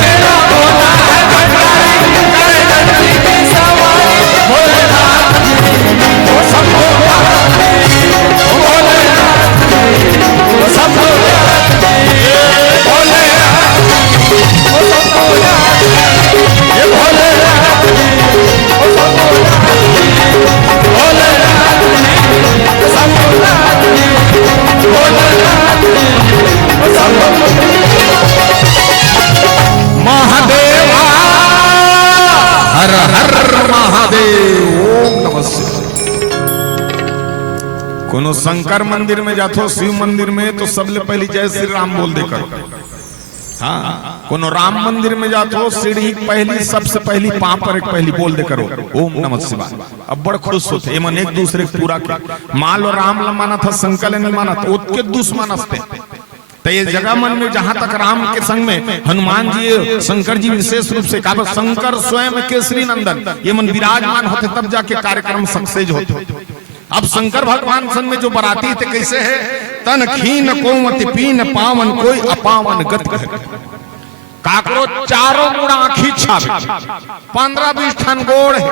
मेरा भोला है भंडारी करे गंदी की सवारी भोलेनाथ जी ओ शंभुनाथ ओ भोलेनाथ ओ शंभुनाथ भोलेनाथ ओ शंभुनाथ ये भोलेनाथ ओ शंभुनाथ भोलेनाथ ओ शंभुनाथ भोलेनाथ ओ शंभुनाथ महादेवा हर हर महादेव ओम नमः शिवाय। कोनो शंकर मंदिर में जातो शिव मंदिर में तो सबले पहली जय श्री राम बोल दे करो। हाँ कोनो राम मंदिर में जातो सीढ़ी पहली सबसे पहली पांव पर एक पहली बोल दे करो ओम नमः शिवाय। अब बड़ खुश होते मन एक दूसरे को पूरा के मान लो राम ला माना था शंकर नहीं माना था उसके दुश्मन हंसते तो ये जगह मन में जहां तक राम के संग में हनुमान जी शंकर जी विशेष रूप से कहा शंकर स्वयं केसरी नंदन ये मन विराजमान होते तब जाके कार्यक्रम सक्सेस होते। अब शंकर भगवान संग में जो बराती थे कैसे है तन खीन कोमति पीन पावन कोई अपावन गत काकरो चारों मुड़ा आँखी छावे 15-20 ठन गोड़ है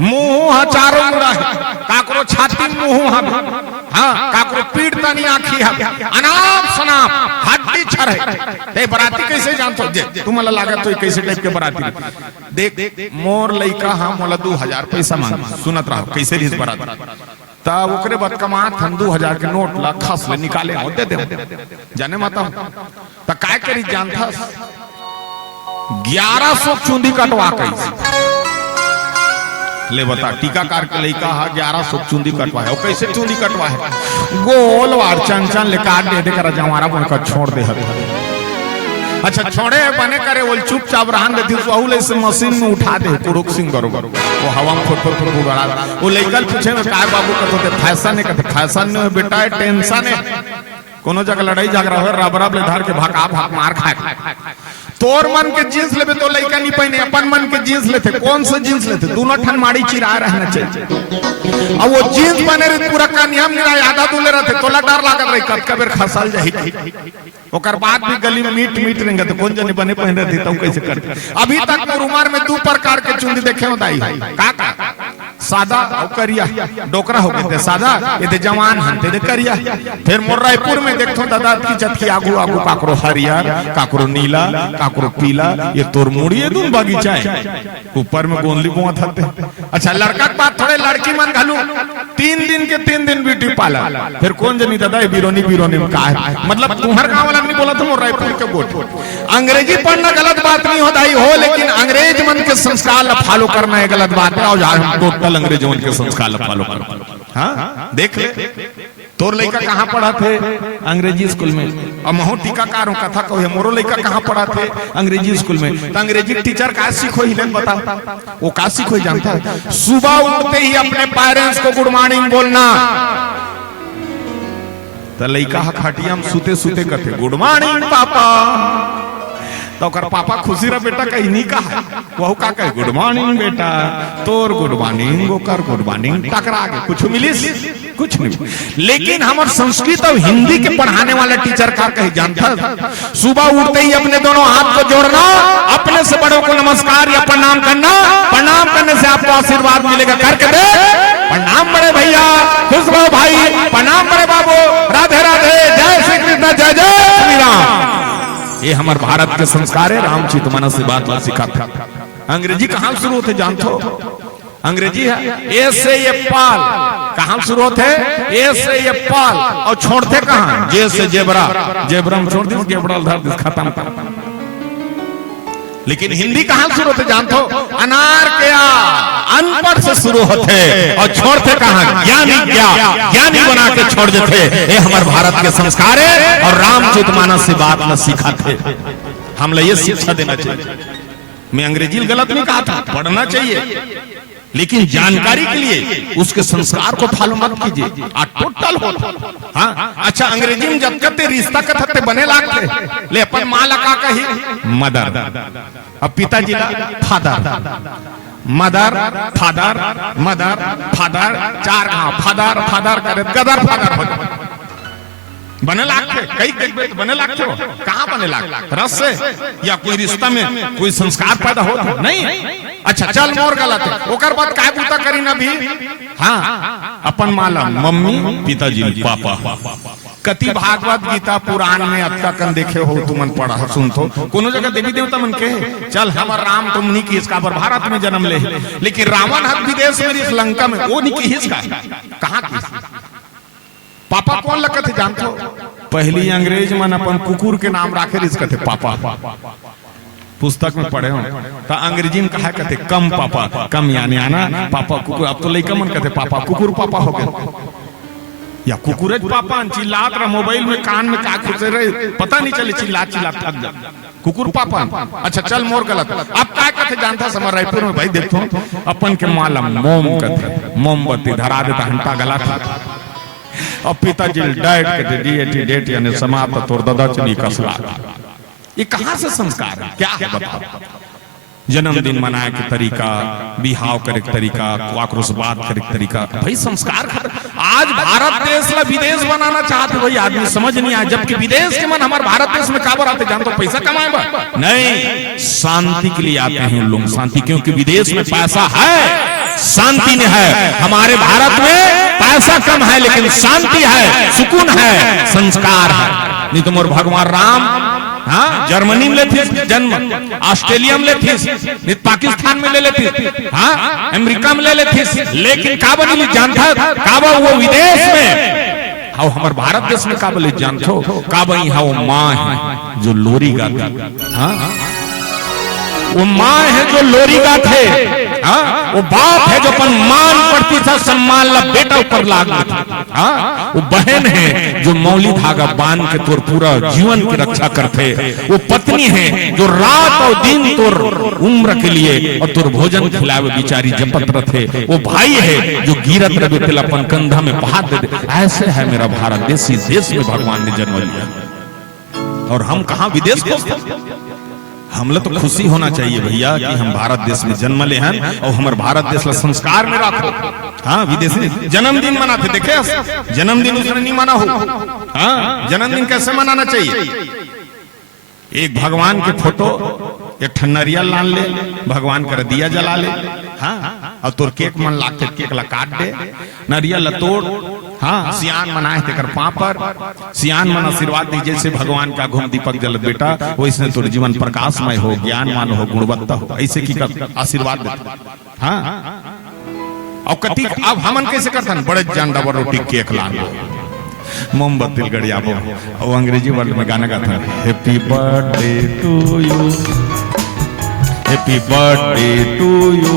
मुंह चारों मुड़ा है काकरो छाती मुंह हाँ काकरो पीठ तनी आँखी है अनाप शनाप हड्डी छर है ते बराती कैसे जानतो जे तुम्हाला लागत तो कैसे टाइप के बराती देख मोर लइका हम मोला 2000 पैसा मांग सुनत रहो कैसे रीस बराती तब ओकरे बाद कमात हम 2000 के नोट ला खस ले निकाले हो दे जाने माता त काय करी जानता 1100 चूंदी कटवा कैसे ले बता टीकाकार के लइका हा 1100 चूंदी कटवा है कैसे चूंदी कटवा है गोल वार चंचन ले काट दे दे कर जमारा बन कर छोड़ दे अच्छा छोड़े बने करे वो चुपचाप रहन देती वहुले से मशीन में उठा दे कुरुक सिंह बरोबर वो हवा में फुट उड़ा वो लेकर पूछे में काय बाबू कहते फैशन है कहते फैशन नहीं बेटा है टेंशन है कोनो जगह लड़ाई झगड़ा हो रब ले धार के भाग मार खा तोर मन के जींस लेबे तो लइका नहीं पहने अपन मन के जींस लेते कौन सा जींस लेते दोनों ठन माड़ी चिरा रहना चाहिए अब वो जींस बने रे पूरा का नियम नहीं आधा दूले रहते तोला डर लागत रही कब कबेर खसल जाही ओकर बाद भी गली में मीट रहेंगे तो कौन जने बने पहन रहती तो कैसे करते अभी तक मोर उमर में 2 प्रकार के चुंदी देखे हो दाई का सादा और करिया डोकरा हो गए सादा ये दे जवान हंते दे करिया फिर मोर रायपुर में देखतो दादा की चटकी आगू आगू काकरो हरियर काकरो नीला काकरो पीला ये तोर मुड़िए दून बगीचा है ऊपर में गोंदली बुआ थाते अच्छा लड़का के बात थोड़े लड़की मन घालू 3 दिन ब्यूटी पार्लर फिर कौन जनी दादा बिरोनी में का है मतलब तुम्हार गांव वाला नहीं बोला तुम रायपुर के गोट अंग्रेजी पढ़ना गलत बात नहीं होता ही हो लेकिन अंग्रेज मन के संस्कार फॉलो करना है गलत बात है और टोटल अंग्रेज मन के संस्कार फॉलो करना हाँ देख ले तोर लड़का कहाँ पढ़ा थे अंग्रेजी स्कूल में और महू टीकाकारों कथा कहो मोरो लड़का कहाँ पढ़ा थे अंग्रेजी स्कूल में तो अंग्रेजी टीचर का सीखो ही बताओ वो का सीखो ही जानता है सुबह उठते ही अपने पेरेंट्स को गुड मॉर्निंग बोलना तो लड़का खटिया में सूते कहते गुड मॉर्निंग पापा तो पापा खुशी रहा बेटा कहीं नहीं कहा वह का कहे गुड मॉर्निंग बेटा तोर गुड मॉर्निंग ओकर गुड मॉर्निंग टकरा के कुछ मिलिस कुछ नहीं लेकिन हमारे संस्कृत और हिंदी के पढ़ाने वाला टीचर का कहे जानता सुबह उठते ही अपने दोनों हाथ को जोड़ना अपने से बड़ों को नमस्कार या प्रणाम करना प्रणाम करने से आपको आशीर्वाद मिलेगा करके दे प्रणाम बड़े भैया, खुश रहो भाई, प्रणाम बड़े बाबू, राधे राधे, जय श्री कृष्ण, जय जय श्री राम। ये हमारे भारत के संस्कार है। रामचित मानस से बात सिखा था। अंग्रेजी कहां शुरू होते जानते हो? अंग्रेजी है ए से ये पाल, कहां शुरू होते? ए से ये पाल, और छोड़ते कहां? जे से जेबरा, जेबरा में छोड़ दी, जेबरा उधर खत्म। लेकिन हिंदी कहां शुरू होते जानते हो? अनार के आ, अनपढ़ से शुरू होते और छोड़ते कहां? ज्ञानी, ज्ञानी बना के छोड़ देते। ये हमारे भारत के संस्कार है और रामचरित मानस से बात न सीखा थे। हम ये शिक्षा देना चाहिए। मैं अंग्रेजी गलत नहीं कहा था, पढ़ना चाहिए, लेकिन जानकारी के लिए उसके संस्कार को फॉलो मत कीजिए। टोटल हो। हाँ अच्छा, अंग्रेजी में जब कहते रिश्ता कथते बने लागते, ले अपन माँ लगा कही मदर, अब पिताजी father, mother father, mother father, चार फादर फादर करे गदर फादर हो बने लागते। कई बने लागते हो, कहाँ बने लागते? रस से या कोई रिश्ता में कोई संस्कार पैदा हो नहीं। अच्छा चल मोर गलत है, ओकर बाद काय बूता करी ना भी। हाँ अपन माला मम्मी, पिताजी, पापा। कति भागवत गीता पुराण में अतका कन देखे हो, तुमन पढ़ा सुन तो कोनो जगह देवी देवता मन के चल हमार राम तुम नहीं की इसका पर भारत में जन्म ले, लेकिन रावण हद विदेश में श्रीलंका में वो नहीं की इसका कहाँ की? पापा कौन लगते थे जानते हो? पहली अंग्रेज मन अपन कुकुर के नाम राखे इसका थे पापा। पुस्तक में पढ़े हो तो अंग्रेजी में कहा कहते कम पापा, कम यानी आना पापा कुकुर। अब तो लड़का मन कहते पापा कुकुर पापा हो गए, या कुकुरज पापा। चिल्लात रहा मोबाइल में, कान में का खुश रहे, पता नहीं चले, चिल्ला चिल्ला थक जा कुकुर पापा। अच्छा चल मोर गलत। अब क्या कहते जानता समर रायपुर में भाई देखो अपन के माला मोम कहते, मोमबत्ती धरा देता घंटा गला था। और पिताजी डाइट कहते डीएटी डेट यानी समाप्त तोर दादा चली कसला। ये कहां से संस्कार है? क्या है बताओ? जन्मदिन मनाए के तरीका, बिहाव करे के तरीका, वाक्रोश बात करे के तरीका, भाई संस्कार आज भारत देश ला विदेश बनाना चाहते भाई आदमी समझ नहीं आया। जबकि विदेश के मन हमारे भारत देश में काबर आते जानते? पैसा कमाए नहीं, शांति के लिए आते हैं लोग। शांति, क्योंकि विदेश में पैसा है, शांति नहीं है। हमारे भारत में पैसा कम है लेकिन शांति है, सुकून है, संस्कार है। नहीं तो मोर भगवान राम हाँ जर्मनी में लेती जन्म, ऑस्ट्रेलिया में लेती, पाकिस्तान में ले लेती, हाँ अमेरिका में ले लेती, लेकिन काबा नहीं जानता है। काबा वो विदेश में, हाँ हमारे भारत देश में काबा ले जानते हो? काबा यहाँ वो माँ है जो लोरी गाती, हाँ वो माँ है जो लोरी गाते, हाँ वो बाप है जो अपन मान पड़ती था सम्मान ला बेटा ऊपर लाग था, हाँ वो बहन है जो मौली धागा बांध के तोर पूरा जीवन की रक्षा करते, वो पत्नी है जो रात और दिन तोर उम्र के लिए और तोर भोजन खिलावे बिचारी जपत रहे, वो भाई है जो गिरत रहे तेल अपन कंधा में पहाड़ दे दे। ऐसे है मेरा भारत देश, इस देश में भगवान ने जन्म लिया और हम कहा विदेश को। हम लोग तो खुशी होना चाहिए भैया कि हम भारत देश में जन्म ले हैं और हमारे भारत देश का संस्कार में रखो। हाँ विदेशी जन्मदिन मनाते देखे, जन्मदिन उसने नहीं माना हो। हाँ जन्मदिन कैसे मनाना चाहिए? एक भगवान के फोटो, एक ठन्नरिया लान ले, भगवान कर दिया जला ले, हाँ और तोर केक मन लाके केक ला काट दे, नरियल ला तोड़, हाँ सियान मनाए तेकर पापर, सियान मन आशीर्वाद दी जैसे भगवान का घुम दीपक जल बेटा वैसे तोर जीवन प्रकाशमय हो, ज्ञानमान हो, गुणवत्ता हो, ऐसे की आशीर्वाद देता। हाँ और कति अब हमन कैसे करता बड़े जान डबर रोटी केक लाना, मोमबत्ती गड़ियाबो और अंग्रेजी वर्ड में गाना गाता है happy birthday to you, happy birthday to you,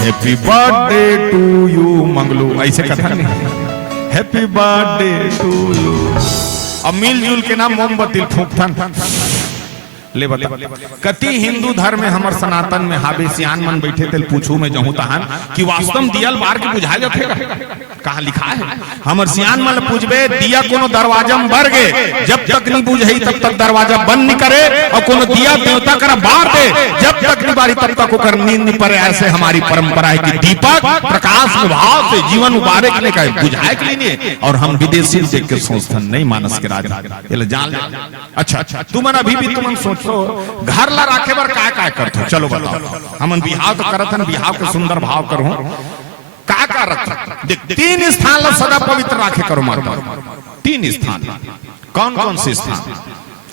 happy birthday to you Manglu, ऐसे कथा नहीं, हैप्पी बर्थडे टू यू। अब मिलजुल के नाम मोमबत्ती फूंकथन ले बता। कति हिंदू धर्म में हमर सनातन में हाबे सियान मन बैठे थे पूछू में जहूं तहान कि वास्तव दियल बार के बुझा जाते कहां लिखा है? हमर सियान मन पूछबे दिया कोनो दरवाजा में बर गए जब तक नहीं बुझई तब तक दरवाजा बंद नहीं करे, और कोनो दिया देवता करा बार दे जब तक नहीं बारी तब तक ओकर नींद नहीं पड़े। ऐसे हमारी परंपरा है कि दीपक प्रकाश में भाव से जीवन उबारे के लिए बुझाए के लिए, और हम विदेशी देख के सोचथन नहीं मानस के राजा ये जान। अच्छा तुमन अभी भी तुमन सोच तो घर ला राखे बर काय काय करथो? चलो बताओ। हमन बिहाव तो करत हन, बिहाव के सुंदर भाव करहूं का रख देख, 3 स्थान ला सदा पवित्र राखे करो माता। 3 स्थान कौन कौन से स्थान?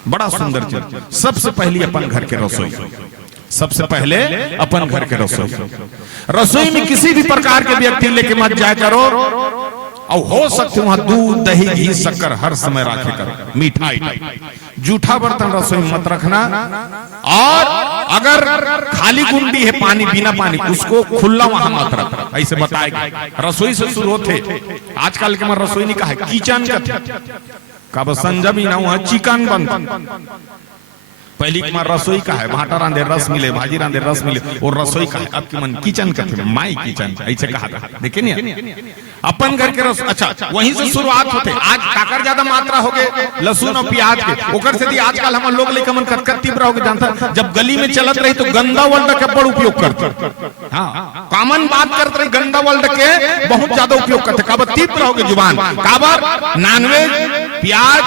बड़ा सुंदर चीज। सबसे पहली अपन घर के रसोई, सबसे पहले अपन घर के रसोई। रसोई में किसी भी प्रकार के व्यक्ति लेके मत जाया करो, और हो सकते वहां दूध दही घी शक्कर हर समय रखे करो, मिठाई। जूठा बर्तन रसोई में मत रखना। और अगर खाली कुंडी है पानी बिना पानी, उसको खुला वहां मत रखना, ऐसे बताएगा। रसोई से शुरू होते, आजकल के मैं रसोई नहीं कहा, किचन का संजमी ना वहां चिकन बन। पहली कुमार रसोई का है, भाटा रांधे रस मिले, भाजी रांधे रस मिले, और रसोई का है। अब की मन किचन का थे, माई किचन ऐसे कहा था। देखे नहीं अपन घर के रस। अच्छा, वहीं से शुरुआत होते। आज काकर ज्यादा मात्रा हो गए लहसुन और प्याज के, ओकर से दी आजकल हम लोग लेकर मन कटकट तीव्र हो गए। जानता जब गली में चलत रही तो गंदा वर्ड का बड़ा उपयोग करते। हाँ, कॉमन बात करते रहे, गंदा वर्ड के बहुत ज्यादा उपयोग करते। काबर तीव्र हो गए जुबान, काबर नॉनवेज प्याज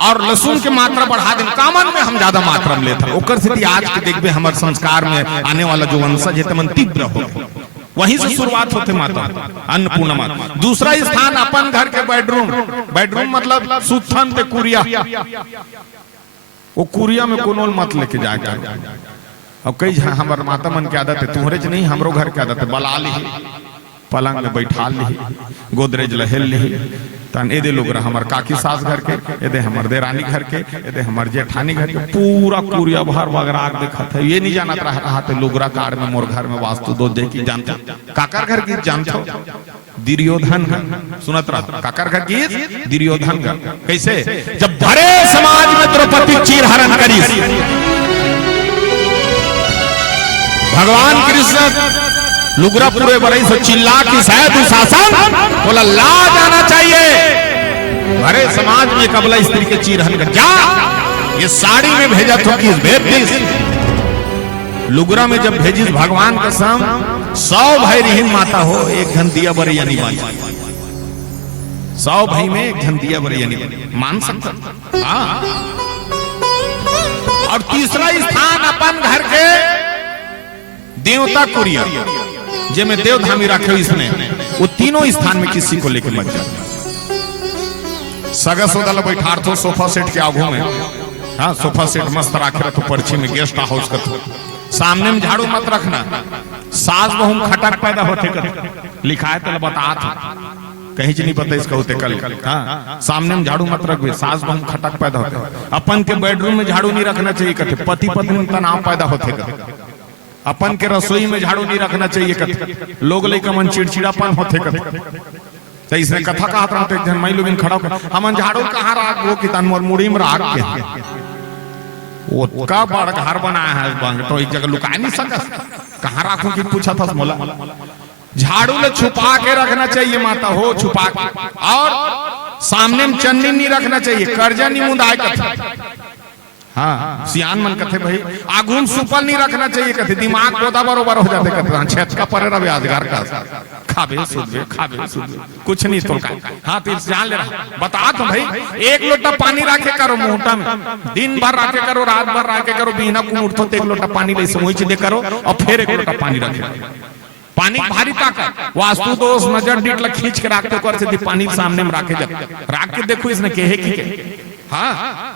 और लहसुन की मात्रा बढ़ा दें, कामन में हम ज्यादा मात्रा में लेते। ओकर से आज के देखबे हमारे संस्कार में आने वाला जो वंशज है तमन तीव्र हो। वहीं से शुरुआत होते माता अन्नपूर्णा माता। दूसरा स्थान अपन घर के बेडरूम। बेडरूम मतलब सुथन ते कुरिया। वो कुरिया में कोनो मत लेके जाएगा। अब कई हमारे माता मन की आदत है, तुम्हारे नहीं हमरो घर की आदत है, बला ली पलंग में बैठा ली, गोदरेज लहेल ली। तन एदे लोग रहा हमार काकी सास घर के, एदे हमार देरानी घर के, एदे हमार जेठानी घर के, पूरा कुरिया भर वगैरह देखा था। ये नहीं जानत रहा थे लोगरा कार्ड में मोर घर में वास्तु दो दे की जानते। काकर घर की जानते, दुर्योधन घर सुनत रहा। काकर घर की दुर्योधन घर। कैसे? जब भरे समाज में द्रौपदी चीर हरण करी, भगवान कृष्ण लुगरा पूरे बरई से चिल्ला की शायद शासन बोला ला जाना चाहिए। भरे समाज में कबला स्त्री के चीरहन कर जा, ये साड़ी में भेजा तो किस भेज लुगरा में जब भेजिस भगवान का सम 100 भाई रिहिन माता हो, एक घन दिया बर यानी मान 100 भाई में एक घन दिया बर यानी मान सकता। हाँ, और तीसरा स्थान अपन घर के देवता कुरिया, जिसमें देवधामी रखे इसने, वो तीनों स्थान में किसी को लेकर मत जाए। सगा सौदा बैठार तो सोफा सेट के आगू में, हाँ सोफा सेट मस्त रखे तो पर्ची में गेस्ट हाउस का तो सामने में झाड़ू मत रखना। सास बहुम खटक पैदा होते कर लिखा है तो बता कहीं नहीं पता इसका होते कल। हाँ, सामने में झाड़ू मत रखबे, सास बहुम खटक पैदा होते। अपन के बेडरूम में झाड़ू नहीं रखना चाहिए कहते, पति पत्नी में तनाव पैदा होते कर। अपन के रसोई में झाड़ू नहीं रखना चाहिए कथे, लोग लेकर मन चिड़चिड़ापन होते कथे। तो इसने कथा कहा था एक जन मई लोग खड़ा कर हमन झाड़ू कहाँ राख वो कि तन मोर मुड़ी में राख के वो का बड़ घर बनाया है बंग तो एक जगह लुका नहीं सकस, कहाँ राखूं कि पूछा था मोला। झाड़ू ले छुपा के रखना चाहिए माता हो, छुपा के। और सामने में चन्नी नहीं रखना चाहिए, कर्जा नहीं मुंदाए कथे। हाँ, सियान मन कथे भाई आगुन सुपल नहीं रखना चाहिए कथे, दिमाग पोदा बरोबर हो जाते कथे। हाँ, छेद का परे रवे आजगार का खाबे सुधबे खाबे सुधबे कुछ नहीं तो का। हाँ, तो जान ले रहा बता तो भाई, एक लोटा पानी रखे करो मोटा में, दिन भर रखे करो, रात भर रखे करो, बिना कुन उठो तो एक लोटा पानी ले समोच दे करो, और फिर एक लोटा पानी रखे। पानी भारी ताकत, वास्तु दोष नजर डीट खींच के रखते कर से पानी सामने में रखे जा रख के देखो इसने केहे की। हाँ,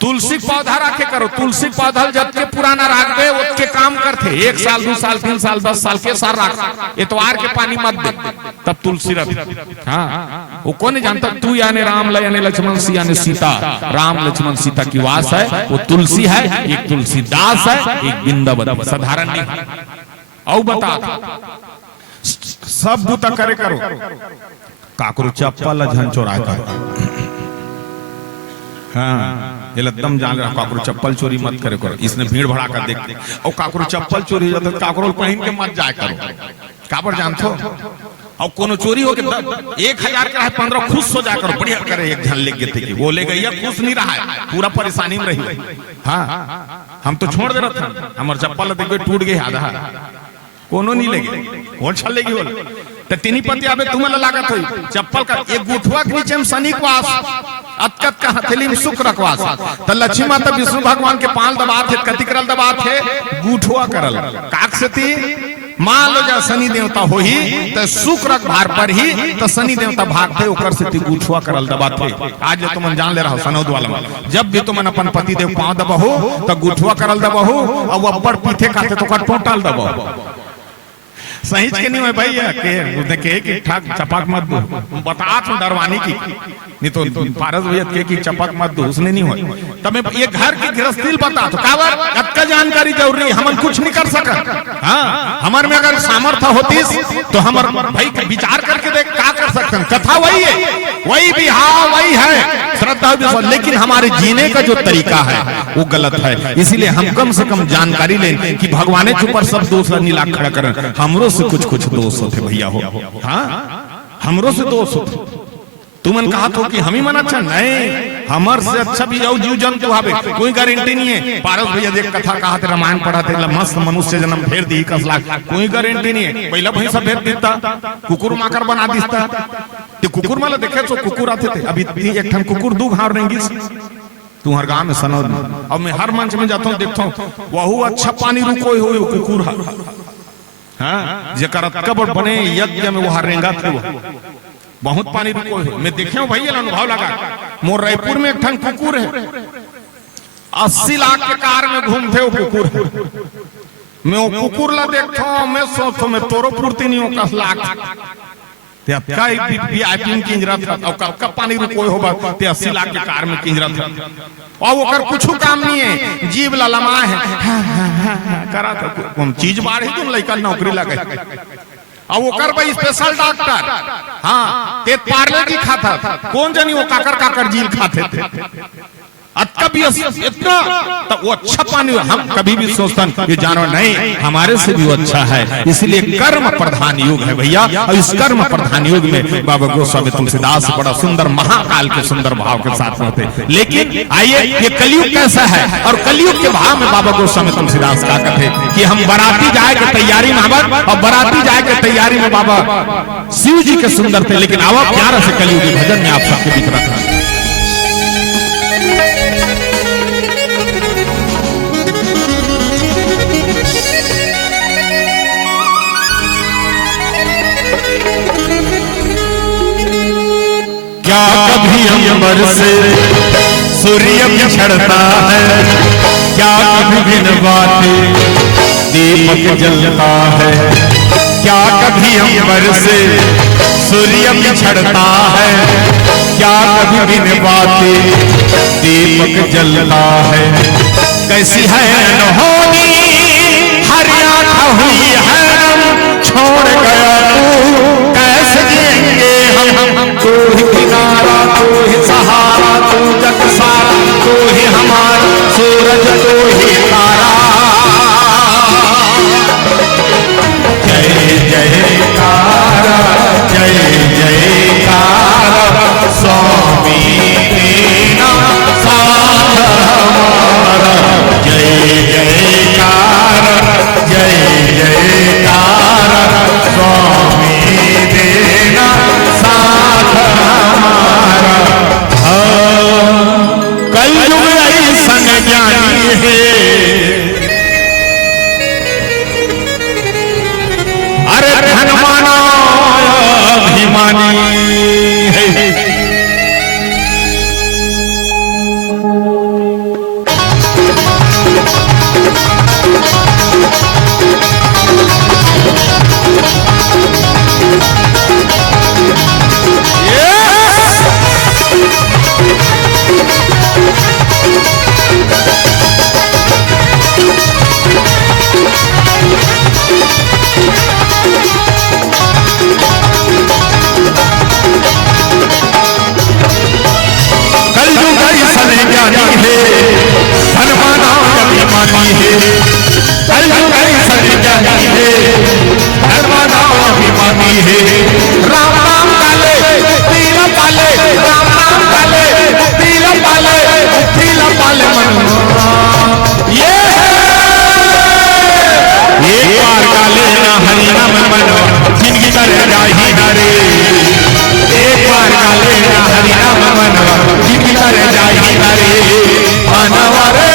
तुलसी पौधा रखे करो, तुलसी पौधा जब के पुराना रख दे उसके काम करते 1 साल 2 साल 3 साल 10 साल के सार रख, इतवार के पानी मत दे तब तुलसी रख। हाँ, वो कौन जानता, तू यानी राम यानी लक्ष्मण सी यानी सीता, राम लक्ष्मण सीता की वास है, वो तुलसी है, एक तुलसीदास है, एक बिंदावन, साधारण नहीं। और बता सब बुता करे करो, काकरू चप्पल झन चोरा कर। हाँ, ये लद्दम जान रहा काकरू चप्पल चोरी मत करे करो, इसने भीड़ भड़ा कर देखते और काकरू चप्पल चोरी हो जाता काकरू पहन के मत जाए करो। काबर जानते हो, और कोनो चोरी हो के 1000 का है 15 खुश हो जाए करो, बढ़िया करे एक झन ले गए थे वो ले गई, खुश नहीं रहा है, पूरा परेशानी में रही। हाँ, हम तो छोड़ दे रहे थे, हमारे चप्पल देखो टूट गए आधा, कोनो नहीं लेगे वो छल लेगी बोल तो तीनी पति आबे तुम्हें लागत हुई चप्पल का एक गुठवा के नीचे में शनि वास, अतकत का हथेली में शुक्र रखवास। तो लक्ष्मी माता विष्णु भगवान के पाल दबा थे, कति करल दबा थे, गुठवा करल काक से थी मान लो जा शनि देवता हो ही तो शुक्र भार पर ही तो शनि देवता भागते ओकर से गुठुआ करल दबाते। आज जो तुम जान ले रहा हो सनौद वाला में जब भी तुम अपन पति देव पांव दबहो तो गुठुआ करल दबहो और अब्बड़ पीछे काटे तो टोटल दबहो। सही के नहीं है भैया के देखे कि ठाक चपक मत दो बता तू डरवानी की नहीं तो फारस भैया के की चपक मत दो उसने नहीं हो तब ये घर की गृहस्थी बता तो कावर कत्का जानकारी जरूरी है हम कुछ नहीं कर सका। हाँ हमारे में अगर सामर्थ्य होती तो हम भाई विचार करके देख क्या कर सकते हैं। कथा वही है वही भी हाँ वही है श्रद्धा विश्वास लेकिन हमारे जीने का जो तरीका है वो गलत है। इसीलिए हम कम से कम जानकारी लें कि भगवान चुपर सब दोष नीला खड़ा करें हमरो से कुछ कुछ दोष होते भैया हो। हाँ हमरो से दोष होते तुमन कहा तो कि हम ही मन अच्छा नहीं हमर से अच्छा भी आओ जीव जंतु आवे कोई गारंटी नहीं है। पारस भैया देख कथा कहा थे रामायण पढ़ा थे मस्त मनुष्य जन्म फेर दी 10 लाख कोई गारंटी नहीं है। पहला भैंस भेज देता कुकुर माकर बना दिता तो कुकुर माला देखे तो कुकुर आते थे अभी एक ठन कुकुर 2 घाव रहेंगे तुम्हारे गांव में सनौद में। अब मैं हर मंच में जाता हूँ देखता हूँ वह अच्छा पानी रुको हो कुकुर हाँ जकर कबर बने यज्ञ में वहां रेंगा थे बहुत पानी रुको है। मैं देखे हूँ भैया अनुभव लगा मोर रायपुर में एक ठन कुकुर है 80 लाख के कार में घूमते हो कुकुर है। मैं वो कुकुर ला देखता हूँ मैं सोचता मैं तोरो पूर्ति नहीं हो 10 लाख कब पानी रुको होगा 80 लाख के कार में किंजरा था और वो कर कुछ काम नहीं है जीव ललमा है करा था हम चीज बाढ़ ही तुम लड़का नौकरी लगे और वो कर भाई स्पेशल डॉक्टर हाँ ते पार्ले जी खाता कौन जानी वो काकर काकर जील खाते थे कभी इतना तो वो अच्छा पानी हम कभी भी सोचता ये जानवर नहीं हमारे से भी वो अच्छा है। इसलिए कर्म प्रधान युग है भैया और इस कर्म प्रधान युग में बाबा गोस्वामी तुलसीदास बड़ा सुंदर महाकाल के सुंदर भाव के साथ होते। लेकिन आइए ये कलयुग कैसा है और कलयुग के भाव में बाबा गोस्वामी तुलसीदास का कहते कि हम बाराती जाए के तैयारी में और बाराती जाए के तैयारी में बाबा शिव जी के सुंदर थे। लेकिन आवा प्यारा से कलयुगी भजन में आप सबके बीच रखा क्या कभी अंबर से सूर्य बिछड़ता है क्या कभी बिन बाते दीपक जलता है। क्या कभी अंबर से सूर्य बिछड़ता है क्या कभी बिन बाते दीपक जलता है। कैसी है अनहोनी हर आँख हुई है छोड़ गया तू कैसे जिएंगे हम तू ही किनारा तू ही सहारा तू जग सारा तू ही हमारा सूरज तू ही तारा। जय जयकारा जय जयकारा स्वामी तेरा साथ हमारा। जय जयकारा जय जयकारा स्वामी तेरा साथ हमारा। कलयुग ऐसन ज्ञानी है अरे धनवाना अभिमानी है। कलयुग ऐसन ज्ञानी है धनवाना अभिमानी है। कलयुग ऐसन ज्ञानी है धनवाना अभिमानी है। राम राम काले पीला पाले राम राम काले पीला पाले मनवा ये एक बार काले ना हरि नाम मनवा जिंदगी करे जाही हरे। एक बार काले ना हरि नाम मनवा जिंदगी करे जाही हरे। मनवा रे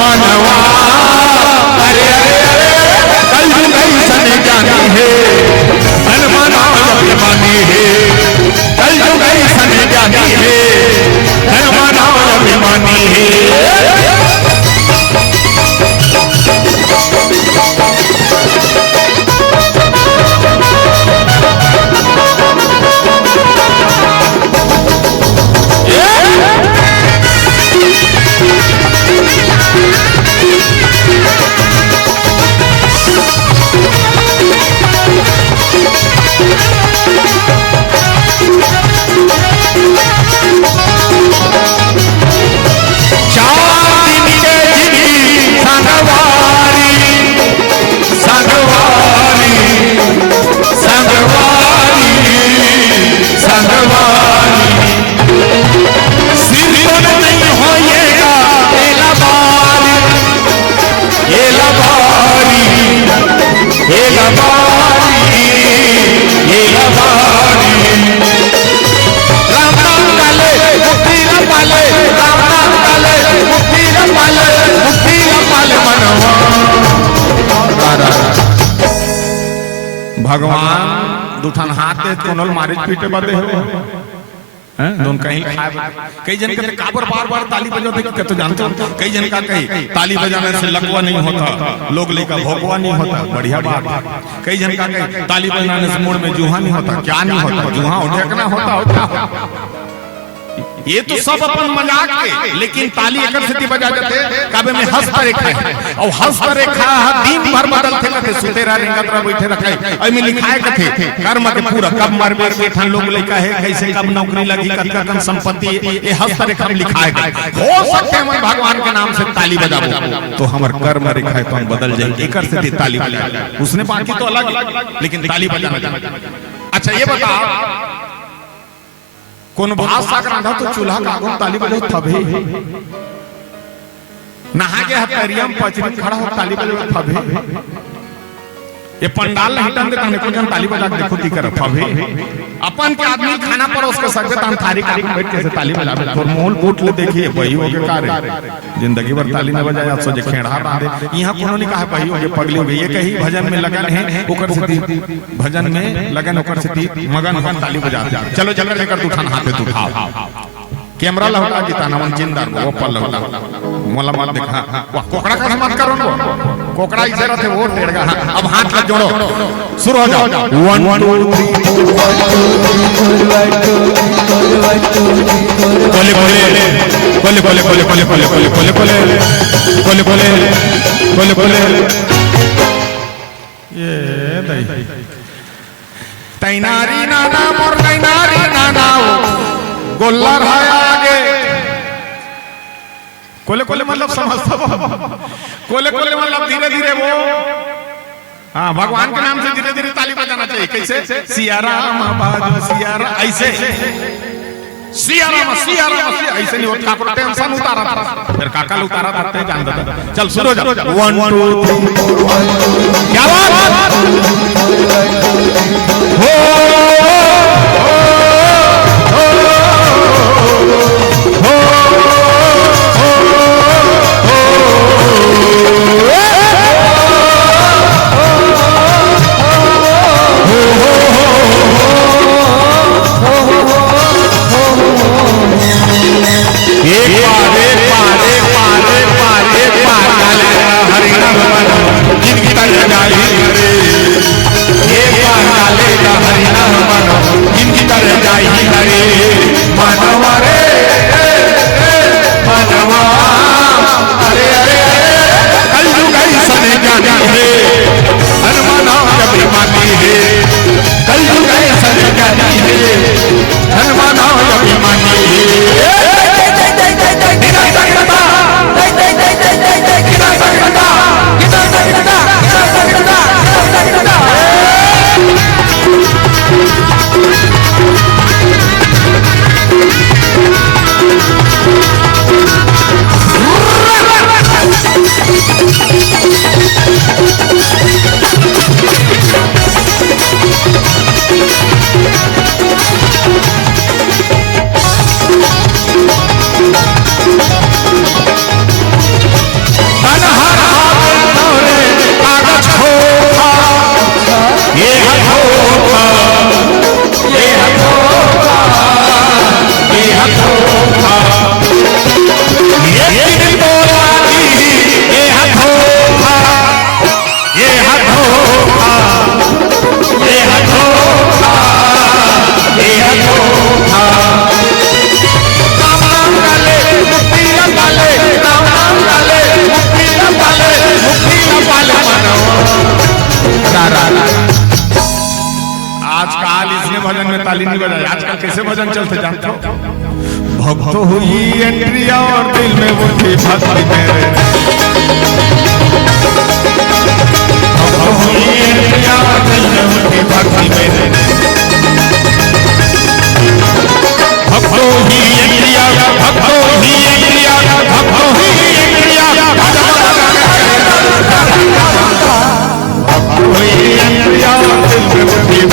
मनवा अरे अरे अरे हमारी, ये हमारी। राम नाम डाले मुक्ति न पाले, राम नाम डाले मुक्ति न पाले, मुक्ति न पाले मनवा। भगवान दुठन हाथ दे कोनल मारे पीटे बदे हो हैं दोन कहीं कई जन कहते काबर बार-बार ताली बजाते कि तो जानते हो कई जन का कही ताली बजाने से लकवा नहीं होता, लोग लेका भोकवा नहीं होता, बढ़िया बात। कई जन का कही ताली बजाने से मुड़ में जूहा नहीं होता, क्या नहीं होता, जूहा उठकना होता होता। ये तो सब अपन मजाक के, लेकिन ताली एकर से बजा जाते काबे में हस्तरेखा है और हस्तरेखा दिन भर बदलते कथे सुतेरा रिंगतरा बैठे रखे एई में लिखाए कथे कर्म के पूरा कब मरबे केठन लोग लइका है कैसे कब नौकरी लगी कतका कन संपत्ति ये हस्तरेखा में लिखाए हो सकते हम भगवान के नाम से ताली बजाबो तो हमर कर्म रेखा है तो हम बदल जाए एकर से ताली बजा उसने बाकी तो अलग लेकिन ताली बजाना। अच्छा ये बता कौन भात साग रांधा तो चूल्हा का आगो ताली बजे थबे नहा के हथरियम पचरी खड़ा हो ताली बजे थबे ये पंडाल नहीं टन देता को जन ताली बजा देखो ती कर थबे अपन के आदमी खाना परोस के सकते तन थारी काट के बैठ के से ताली बजावे और मोहल बूट ले देखिए वही हो के कार्य जिंदगी भर ताली न बजाया सो जे खेड़ा बांधे यहां कोनो नहीं कहा भाई हो जे पगली हो गई ये कही भजन में लगन है ओकर से भजन में लगन ओकर से मगन हम ताली बजा चलो चलो लेकर तू खाना हाथ पे तू खाओ कैमरा लहला जिताना मन जिंदा वो पल लहला मोला मत देखा वाह कोकड़ा का मत करो ना कोकड़ा इसे रहते वो टेढ़गा अब हाथ लग जोड़ो शुरू हो जाओ 1 2 3 कोले कोले कोले कोले कोले कोले कोले कोले कोले कोले कोले कोले ये दई तैनारी नाना मोर तैनारी नाना गोल्लर है आगे कोले कोले मतलब समझता कोले कोले मतलब धीरे धीरे वो हाँ भगवान के नाम से धीरे धीरे ताली बजाना चाहिए कैसे सिया राम बाजो सिया राम ऐसे सिया राम ऐसे नहीं होता काका टेंशन उतारा था फिर काका उतारा था जान देता चल शुरू हो जाओ 1 2 3 क्या बात हो भजन में ताली नहीं बजाई आजकल कैसे भजन चलते जानते हो भक्त हुई एंट्री और दिल में उठी भक्ति मेरे भक्त हुई एंट्री और दिल में उठी भक्ति मेरे भक्त हुई एंट्री भक्त हुई एंट्री भक्त हुई एंट्री भक्त हुई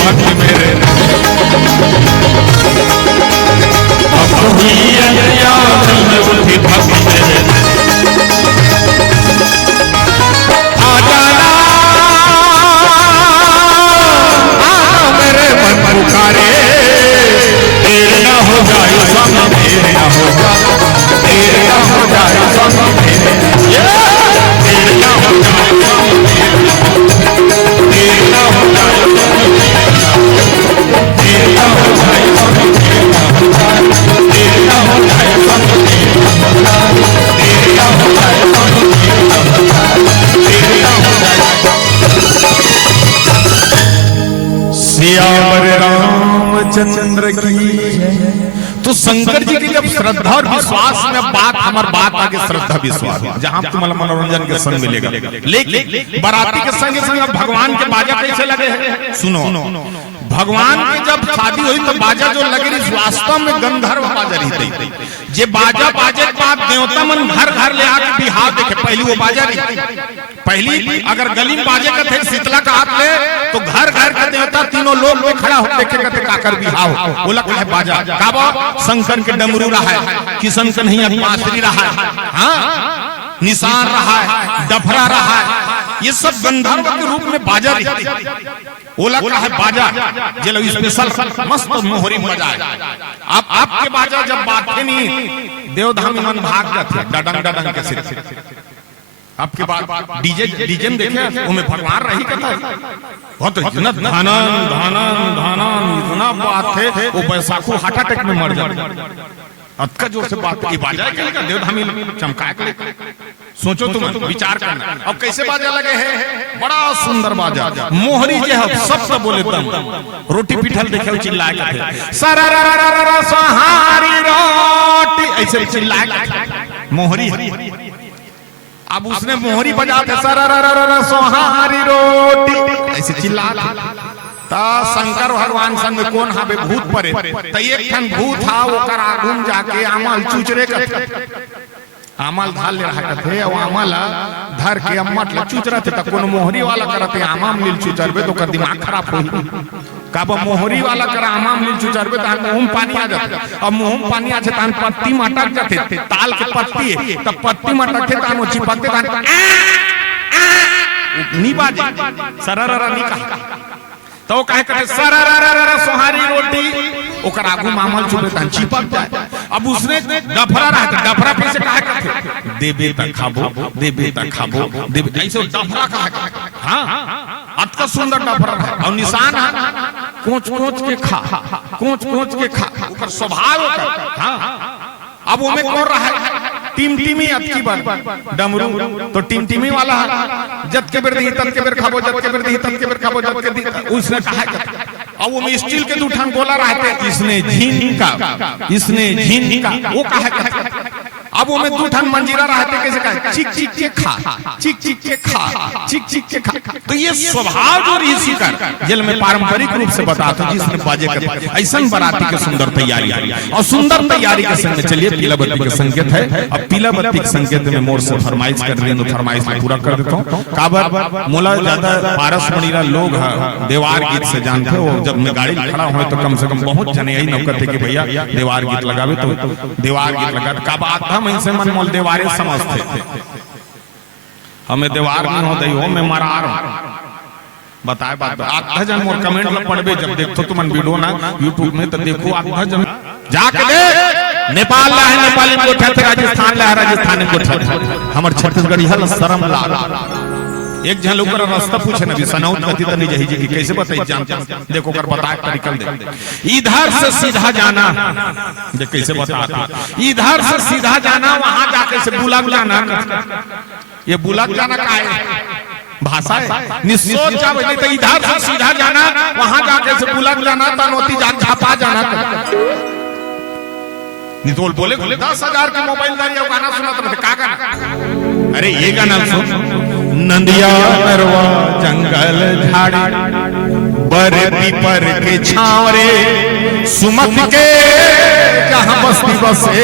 भक्ति मेरे अब तो हुई याद में उठी भक्ति मेरे आ जाना मेरे मन पुकारे तेरे ना हो जाए स्वामी तेरे ना हो जाए तेरे ना हो जाए स्वामी तेरे तेरे ना हो जाए स्वामी तेरे ना हो जाए स्वामी तेरे ना हो जाए स्वामी तेरे ना हो जाए स्वामी तेरे ना हो जाए स्वामी तेरे ना हो जाए सियावर रामचंद्र की। तो शंकर जी की जब श्रद्धा और विश्वास में बात हमारी बात आगे श्रद्धा विश्वास जहां तुम्हारा मनोरंजन के संग मिलेगा, लेकिन बाराती के संग संग भगवान के बाजा कैसे लगे हैं सुनो। भगवान की जब शादी हुई तो बाजा जो लगे रही वास्तव में गंधर्व बाजा रही थी। जे बाजा बाजे के बाद देवता मन घर घर ले आके बिहार देखे। पहली वो बाजा रही, पहली अगर गली में बाजे का थे शीतला का हाथ ले तो घर घर के देवता तीनों लोग में खड़ा हो देखे कहते काकर बिहाव बोला है बाजा काबा शंकर के डमरू रहा है, किशन कन्हैया बांसुरी रहा है, हाँ निशान रहा है, डफरा रहा है, ये सब गंधर्व के रूप में बाजा रही। ओला का है बाजा जो स्पेशल मस्त मोहरी बजाए। अब आपके बाजा जब बात नहीं देवधामी मन भाग जाते डडंग डडंग के सिर। आपके बाद डीजे में देखे उनमें भगवान रही कथा बहुत इतना धानन धानन धानन इतना बात है वो बैसाखू हार्ट अटैक में मर जाए। अतका जोर से बात ये बाजा क्या देवधामी चमकाए के सोचो तुम विचार करना। अब कैसे बाजा लगे है बड़ा सुंदर बाजा मोहरी जो है सब बोले दम रोटी पिठल देखे चिल्लाए सरारा सहारी रोटी ऐसे चिल्लाए मोहरी। अब उसने मोहरी बजाते सरारा सहारी रोटी ऐसे चिल्ला ता शंकर भगवान संग कौन हावे भूत परे त एक ठन भूत हा ओकर आगुम जाके आमल चुचरे कथे आमल धाल ले रहा कथे और आमल धर के अम्मट ल चुचरा थे त कोन मोहरी वाला करते आमाम नील चुचरबे तो कर दिमाग खराब होई काबा मोहरी वाला कर आमाम नील चुचरबे त मुंह में पानी आ जाते। अब मुंह में पानी आ जाते पत्ती मटक जाते ताल के पत्ती है त पत्ती मटक थे तानो चिपकते तान नी बाजे सरररा नी कहा तो कहे कहते सरारा सोहारी रोटी ओकर आगू मामल छुपे तान चिपक जाए। अब उसने डफरा रहता डफरा पे से कहे कहते देबे त खाबो देबे त खाबो देबे ऐसे डफरा कहे। हां अतका सुंदर डफरा है और निशान है कोच कोच के खा कोच कोच के खा ओकर स्वभाव ओकर। हां अब वो में कौन रहा है टिमटिमी अतकी बात डमरू तो टिमटिमी वाला है जत के बेर दी तत के बेर खाबो जत के बेर दी तत के बेर खाबो जत के दी उसने कहा अब वो में स्टील के दूठान गोला रहते इसने झीन का वो कहा अब वो में दूठान मंजीरा रहते कैसे कहा चिक चिक के खा चिक चिक के खा चिक चिक के खा। तो ये स्वभाव जो ऋषि का जल में पारंपरिक रूप से बताता जिसने बाजे का ऐसा बाराती के सुंदर तैयारी और सुंदर तैयारी के संग चलिए पीला बत्ती के संकेत है। अब पीला बत्ती के संकेत में मोर से फरमाइश कर रही है तो फरमाइश में पूरा कर देता हूँ। काबर मोला ज्यादा पारस मणिरा लोग है देवार गीत से जानते हो जब मैं गाड़ी खड़ा हुआ तो कम से कम बहुत जने यही नौकत है कि भैया देवार गीत लगावे तो देवार गीत लगा काबा आधा मन से मन मोल देवारे समझते हमें देवार नहीं हो दई हो मैं मरा रहा बताए बात आधा जन मोर कमेंट में पढ़बे जब देखो तुमन वीडियो ना यूट्यूब में तो देखो आधा जन जाके देख नेपाल ला है नेपाली कोठा थे राजस्थान ला है राजस्थानी कोठा थे हमर छत्तीसगढ़ी हल शर्म लाग एक जन लोग रास्ता पूछे ना सनौत कथी त नहीं जही जी की कैसे बताई जानते देखो कर बता कर निकल दे इधर से सीधा जाना देख कैसे बताता इधर से सीधा जाना वहां जाके से बुलक जाना ये बुलक जाना का है भाषा है निसोच जावे नहीं तो इधर से सीधा जाना वहां जाके से बुलक जाना तनोती जान छापा जाना नितोल बोले 10,000 के मोबाइल दारी गाना सुनाते रहते का गाना अरे ये गाना सुन नंदिया नरवा जंगल झाड़ी बरती पर के छांव रे सुमत के जहां बस्ती बसे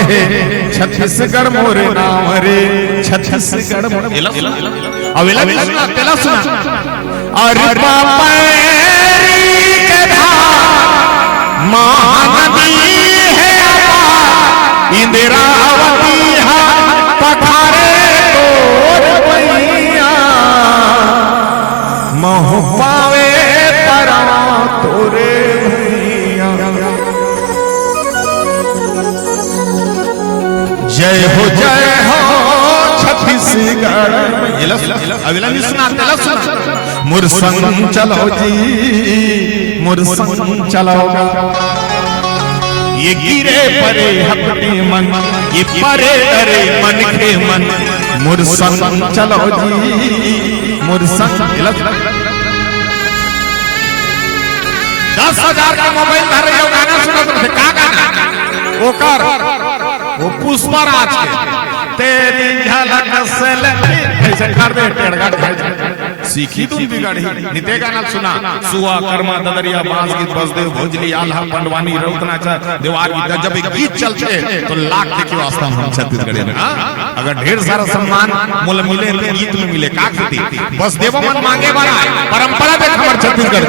छत्तीसगढ़ मोर नाम रे छत्तीसगढ़ मोर अवेला तेला सुना और पापरी के महानदी है इंदिरावती है पठारे तोर मैया मोह पावे परा तोरे भैया। जय हो छत्तीसगढ़। अगला नहीं सुना मुरसन चलो जी मुरसन चलोगा ये गिरे परे अपने मन ये परे डरे मन के मन मुरसन चलो जी मुरसन। 10,000 का मोबाइल धरे हो गाना सुना तो का गाना ओकर वो पुष्पराज के तेरी झलक से लगी ऐसे कर दे टेढ़गा सीखी तुम बिगड़ी निते गाना सुना सुआ कर्मा ददरिया बांस गीत बसदेव भोजली आल्हा पंडवानी रौतनाचा देवार गीत जब गीत चलते तो लाख के वास्ता हम छत्तीसगढ़ में। अगर ढेर सारा सम्मान मोल मिले तो गीत में मिले का खेती बस देवा मन मांगे बड़ा परंपरा देख हमर छत्तीसगढ़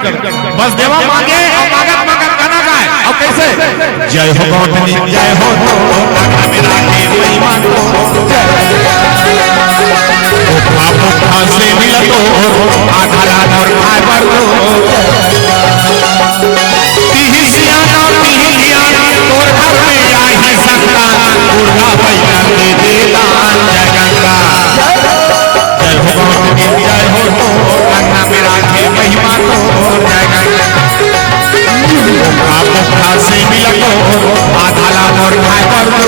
बस देवा मांगे और मांगत मांगत गाना गाए और कैसे जय हो गौतमी जय हो मेरा के महिमा से मिला तो आधा रात और फाइबर तो तिहिसियाना तोर घर में आई है सकता दुर्गा भैया के देदान जय गंगा जय हो गौतमी जय हो तो गंगा मेरा के महिमा तो जय गंगा आपका से मिला तो आधा रात और फाइबर तो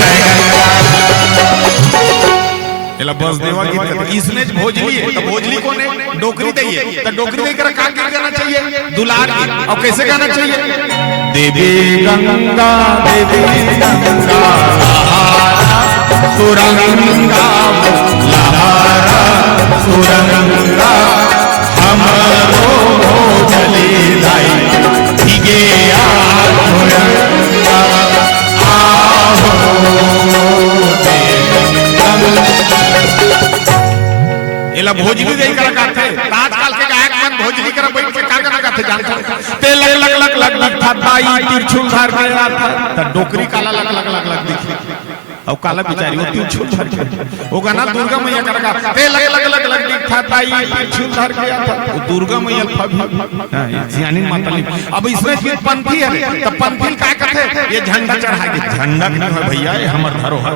जय गंगा। बस देवा गीत करते इसने भोजली है तो भोजली को ने डोकरी दइए तो डोकरी देकर का गाना चाहिए दुलार की और कैसे गाना चाहिए देवी गंगा सुरंगा लहरा सुरंगा हमरो भोजली लाई भीगे भोजली दे कर गाते आजकल के गायक मन भोजली कर बैठ के का गाना गाते जानते ते लग लग लग लग लग था ताई तिरछुल धार के था त डोकरी काला लग लग लग लग दिखी और काला बिचारी वो तिरछुल धार के वो गाना दुर्गा मैया कर गा ते लग लग लग लग दिख था ताई तिरछुल धार के था वो दुर्गा मैया हां जियानी माताली। अब इसमें फिर पंथी है तो पंथी का कहते ये झंडा चढ़ा के झंडा नहीं है भैया ये हमर धरोहर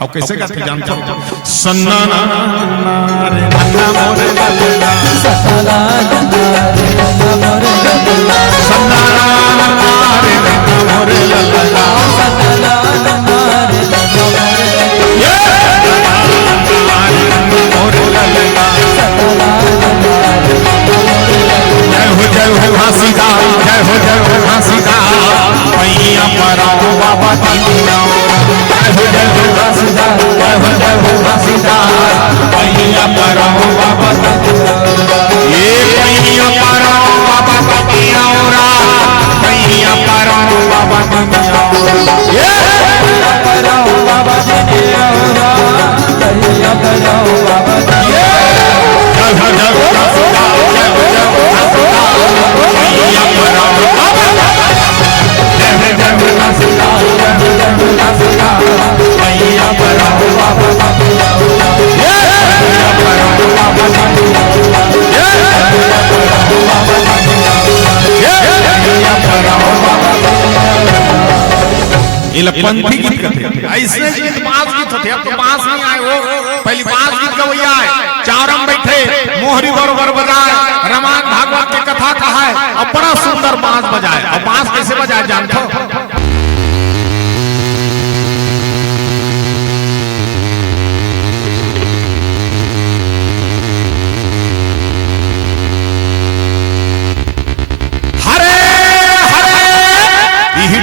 और कैसे गाते जानते हो सन्ना रे नन्ना मोरे लल्ला सतला नन्ना रे नन्ना मोरे लल्ला सन्ना रे नन्ना मोरे लल्ला सतला नन्ना रे नन्ना मोरे लल्ला सतला नन्ना रे नन्ना मोरे लल्ला। जय हो हासीदा जय हो हासीदा मैया पराओ बाबा दीना जय हो हासीदा जय हो हासीदा मैया पराओ बाबा ये मैया पराओ बाबा दीना मैया पराओ बाबा दीना ये मैया पराओ बाबा दीना मैया पराओ बाबा दीना जय हो हासीदा जय हो हासीदा मैया पराओ बाबा जय हो हासीदा मैया पराओ बाबा ये मैया पराओ बाबा ये मैया पराओ बाबा ये मैया पराओ बाबा ये पंथी गीत करते ऐसे गीत बांस गीत होते अब तो बांस नहीं आए वो पहली बांस गीत गवैया है चारम बैठे मोहरी बरोबर बजाए रामायण भागवत की कथा कहा है और बड़ा सुंदर बांस बजाए और बांस कैसे बजाए जानते हो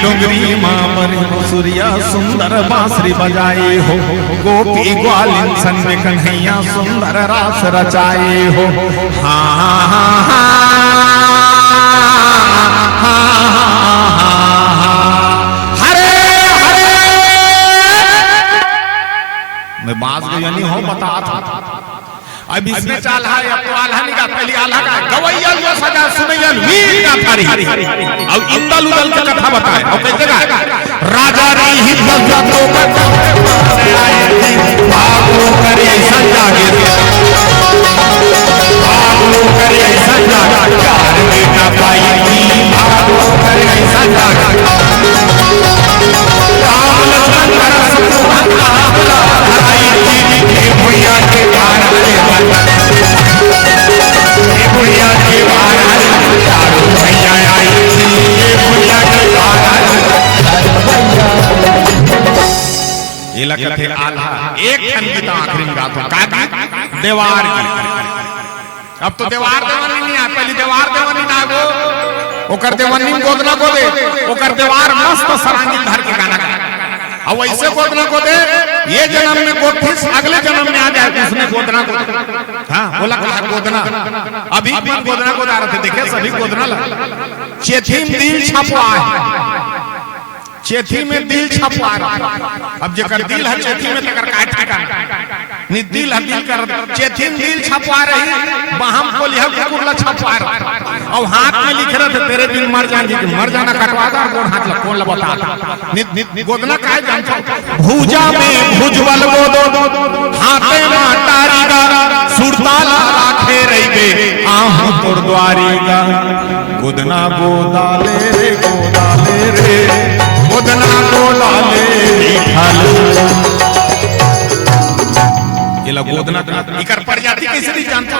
डोंगरी मां पर सूर्या सुंदर बांसुरी बजाए हो गोपी ग्वालिन सन में कन्हैया सुंदर रास रचाए हो हरे हरे मैं बात यानी हो बता था अब इसमें चाल है अब तो आल्हा नहीं गा पहले आल्हा गा गवैया जो सजा सुनैया वीर गा थारी और इंदल उदल का कथा बताए और कैसे गाए राजा रही तो भागो करे संजागे भागो करे संजागा चार बेटा पाई भागो करे संजागा राम लक्ष्मण शत्रुघ्न हराई भैया के बाहर भैया के बाहर चारों भैया आई भैया के बाहर ये लगा थे आल्हा एक खन की आखिरी गात का देवार की अब तो देवार देवनी नहीं आ पहले देवार देवनी ना गो ओकर देवनी गोदना को दे ओकर देवार मस्त सरांगी धर के गाना गा अब वैसे गोदना को दे ये जन्म में गोठिस अगले जन्म में आ जाए उसने गोदना को हां बोला कहा गोदना अभी भी गोदना को जा रहे थे देखे सभी गोदना चेथी में दिल छपवा है चेथी में दिल छपवा अब जेकर दिल है चेथी में तकर काट काटा नि दिल है दिल कर चेथी में दिल छपवा रही बहम को लिया कुकुरला छपवा और हाथ में लिख रहे थे तेरे दिल मर जाएंगे कि मर जाना कटवा दो और हाथ लग कौन बता गोदना काहे जानता भुजा में भुजबल गोदो हाथे में टारीगा सुरताला राखे रहिबे आहू तोर द्वारीगा गोदना गोदाले रे गोदना गोदाले निठाल ये लोग गोदना इकर प्रजाति कैसे नहीं जानता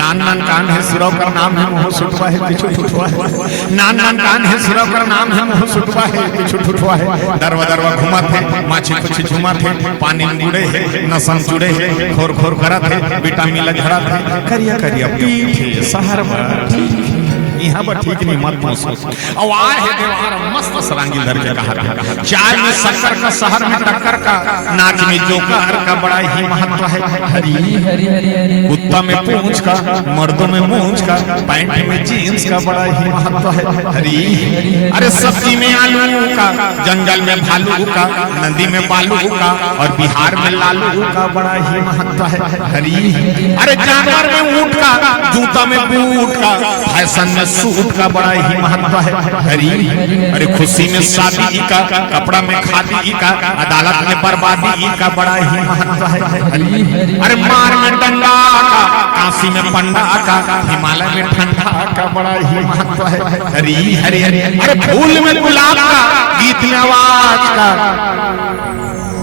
नान नान कान है सिरव का नाम है मुंह सुटवा है पीछू ठुठवा है नान नान कान है सिरव का नाम है मुंह सुटवा है पीछू ठुठवा है दरवा दरवा घुमा थे माछी कुछ झुमा थे पानी में बुड़े है नसन जुड़े है खोर खोर करत है विटामिन झड़ा थे करिया करिया पीठ शहर में यहाँ पर ठीक नहीं मत महसूस आवाज है देवार मस्त सरांगी धर के कहा चाय में शक्कर का शहर में टक्कर का नाच में जोकर का बड़ा ही महत्व है हरी हरी हरी कुत्ता में पूंछ का मर्दों में मूंछ का पैंट में जीन्स का बड़ा ही महत्व है हरी अरे सब्जी में आलू का जंगल में भालू का नदी में बालू का और बिहार में लालू का बड़ा ही महत्व है हरी अरे जानवर में ऊंट का जूता में बूट का फैशन में सूट का बड़ा ही महत्व है हरी अरे खुशी में शादी का कपड़ा में खादी का अदालत में बर्बादी का बड़ा ही महत्व है हरी अरे मार में डंडा का काशी में पंडा का हिमालय में ठंडा का बड़ा ही महत्व है हरी हरी हरी अरे फूल में गुलाब का गीत में आवाज का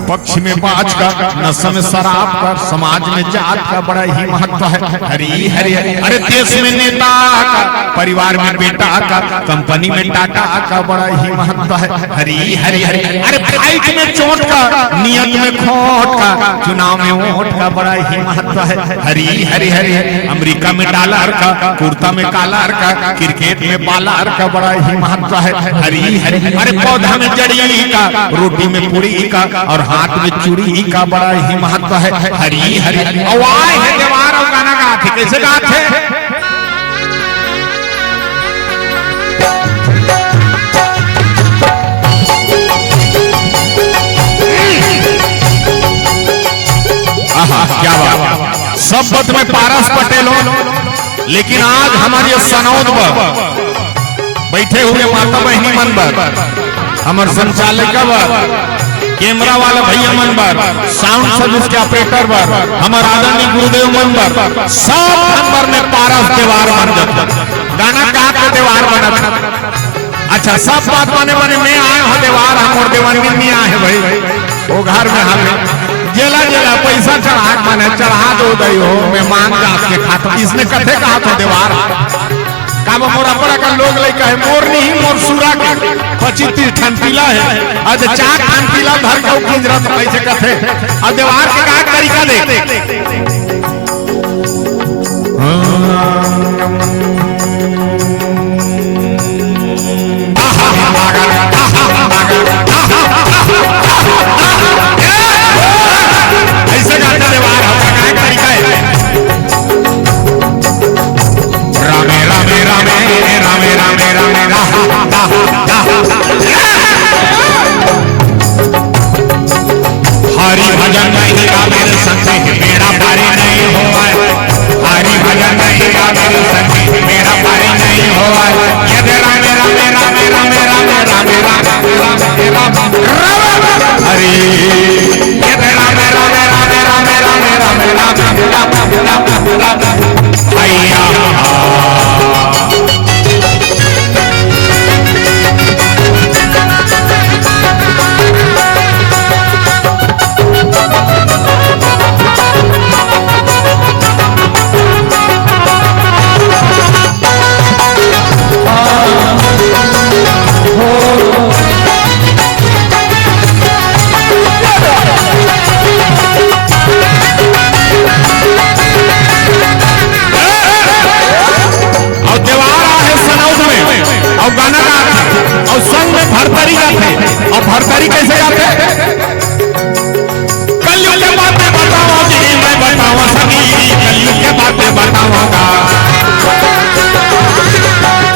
पक्ष में बाज का नशा में शराब का समाज में जात का बड़ा ही महत्व है हरी हरी अरे देश में नेता का परिवार में बेटा का कंपनी में टाटा का बड़ा ही महत्व है हरी हरी हरी अरे फाइट में चोट का नियत में खोट का चुनाव में वोट का बड़ा ही महत्व है हरी हरी हरी अमेरिका में डॉलर का कुर्ता में कालर का क्रिकेट में बालर का बड़ा ही महत्व है हरी हरी अरे पौधा में जड़ी का रोटी में पूरी का और हाथ में चूड़ी का बड़ा ही महत्व है हरी हरी आवाज है देवार और गाना गाते कैसे गाते क्या बात सब बत में पारस पटेल हो लेकिन आज हमारे सनौद बैठे हुए माता बहनी मन पर हमारे संचालक कैमरा वाला भैया मन पर साउंड सर्विस के ऑपरेटर पर हमारे आदरणीय गुरुदेव मन पर सब नंबर में पारस देवार बन जाता गाना गा के देवार बना अच्छा सब बात माने माने मैं आया हूँ देवार हम और देवानी नहीं आए भाई वो घर में हम जेला जेला पैसा चढ़ा माने चढ़ा दो दई हो मैं मांग जात के खाता इसने कथे कहा था देवार काबा मोरा पड़ा का लोग लेके है मोर नहीं मोर सुरा के 25 ठन पीला है आज 4 ठन पीला धर के किंजरा तो कैसे कथे और देवार के का तरीका दे ऐसे गाता देवार का तरीका है रामे रामे रामे रामे रामे रामे हरि भजन नहीं का मेरे संग मेरा पारी नहीं हुआ हरि भजन नहीं का मेरे संग मेरा पारी नहीं हुआ महतारी कैसे गाते हैं? कलयुग के बातें बताओ जी मैं बताऊं सभी, कलयुग के बातें बताऊंगा,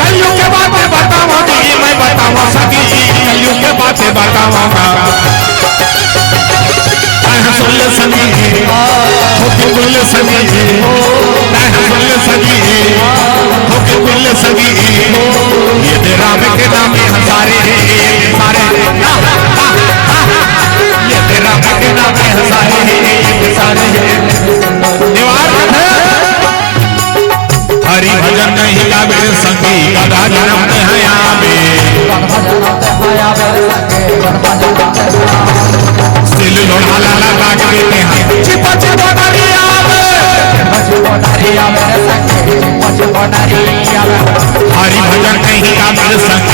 कलयुग के बातें बताओ जी मैं बताऊं सभी, कलयुग के बातें बताऊंगा। सुन ले सभी होके बोल ले सभी, सुन ले सभी होके बोल ले सभी, ये दे राम के नाम हजारे सारे, ये दे राम के नाम हजारे सारे। दीवार हरि भजन नहीं गावे संगी, गदा जन्म है आवे, दिल लोढ़ा लाला लाग देते हैं, चिपा चिपा नारी आवे, हरि भजन नहीं गावे संगी,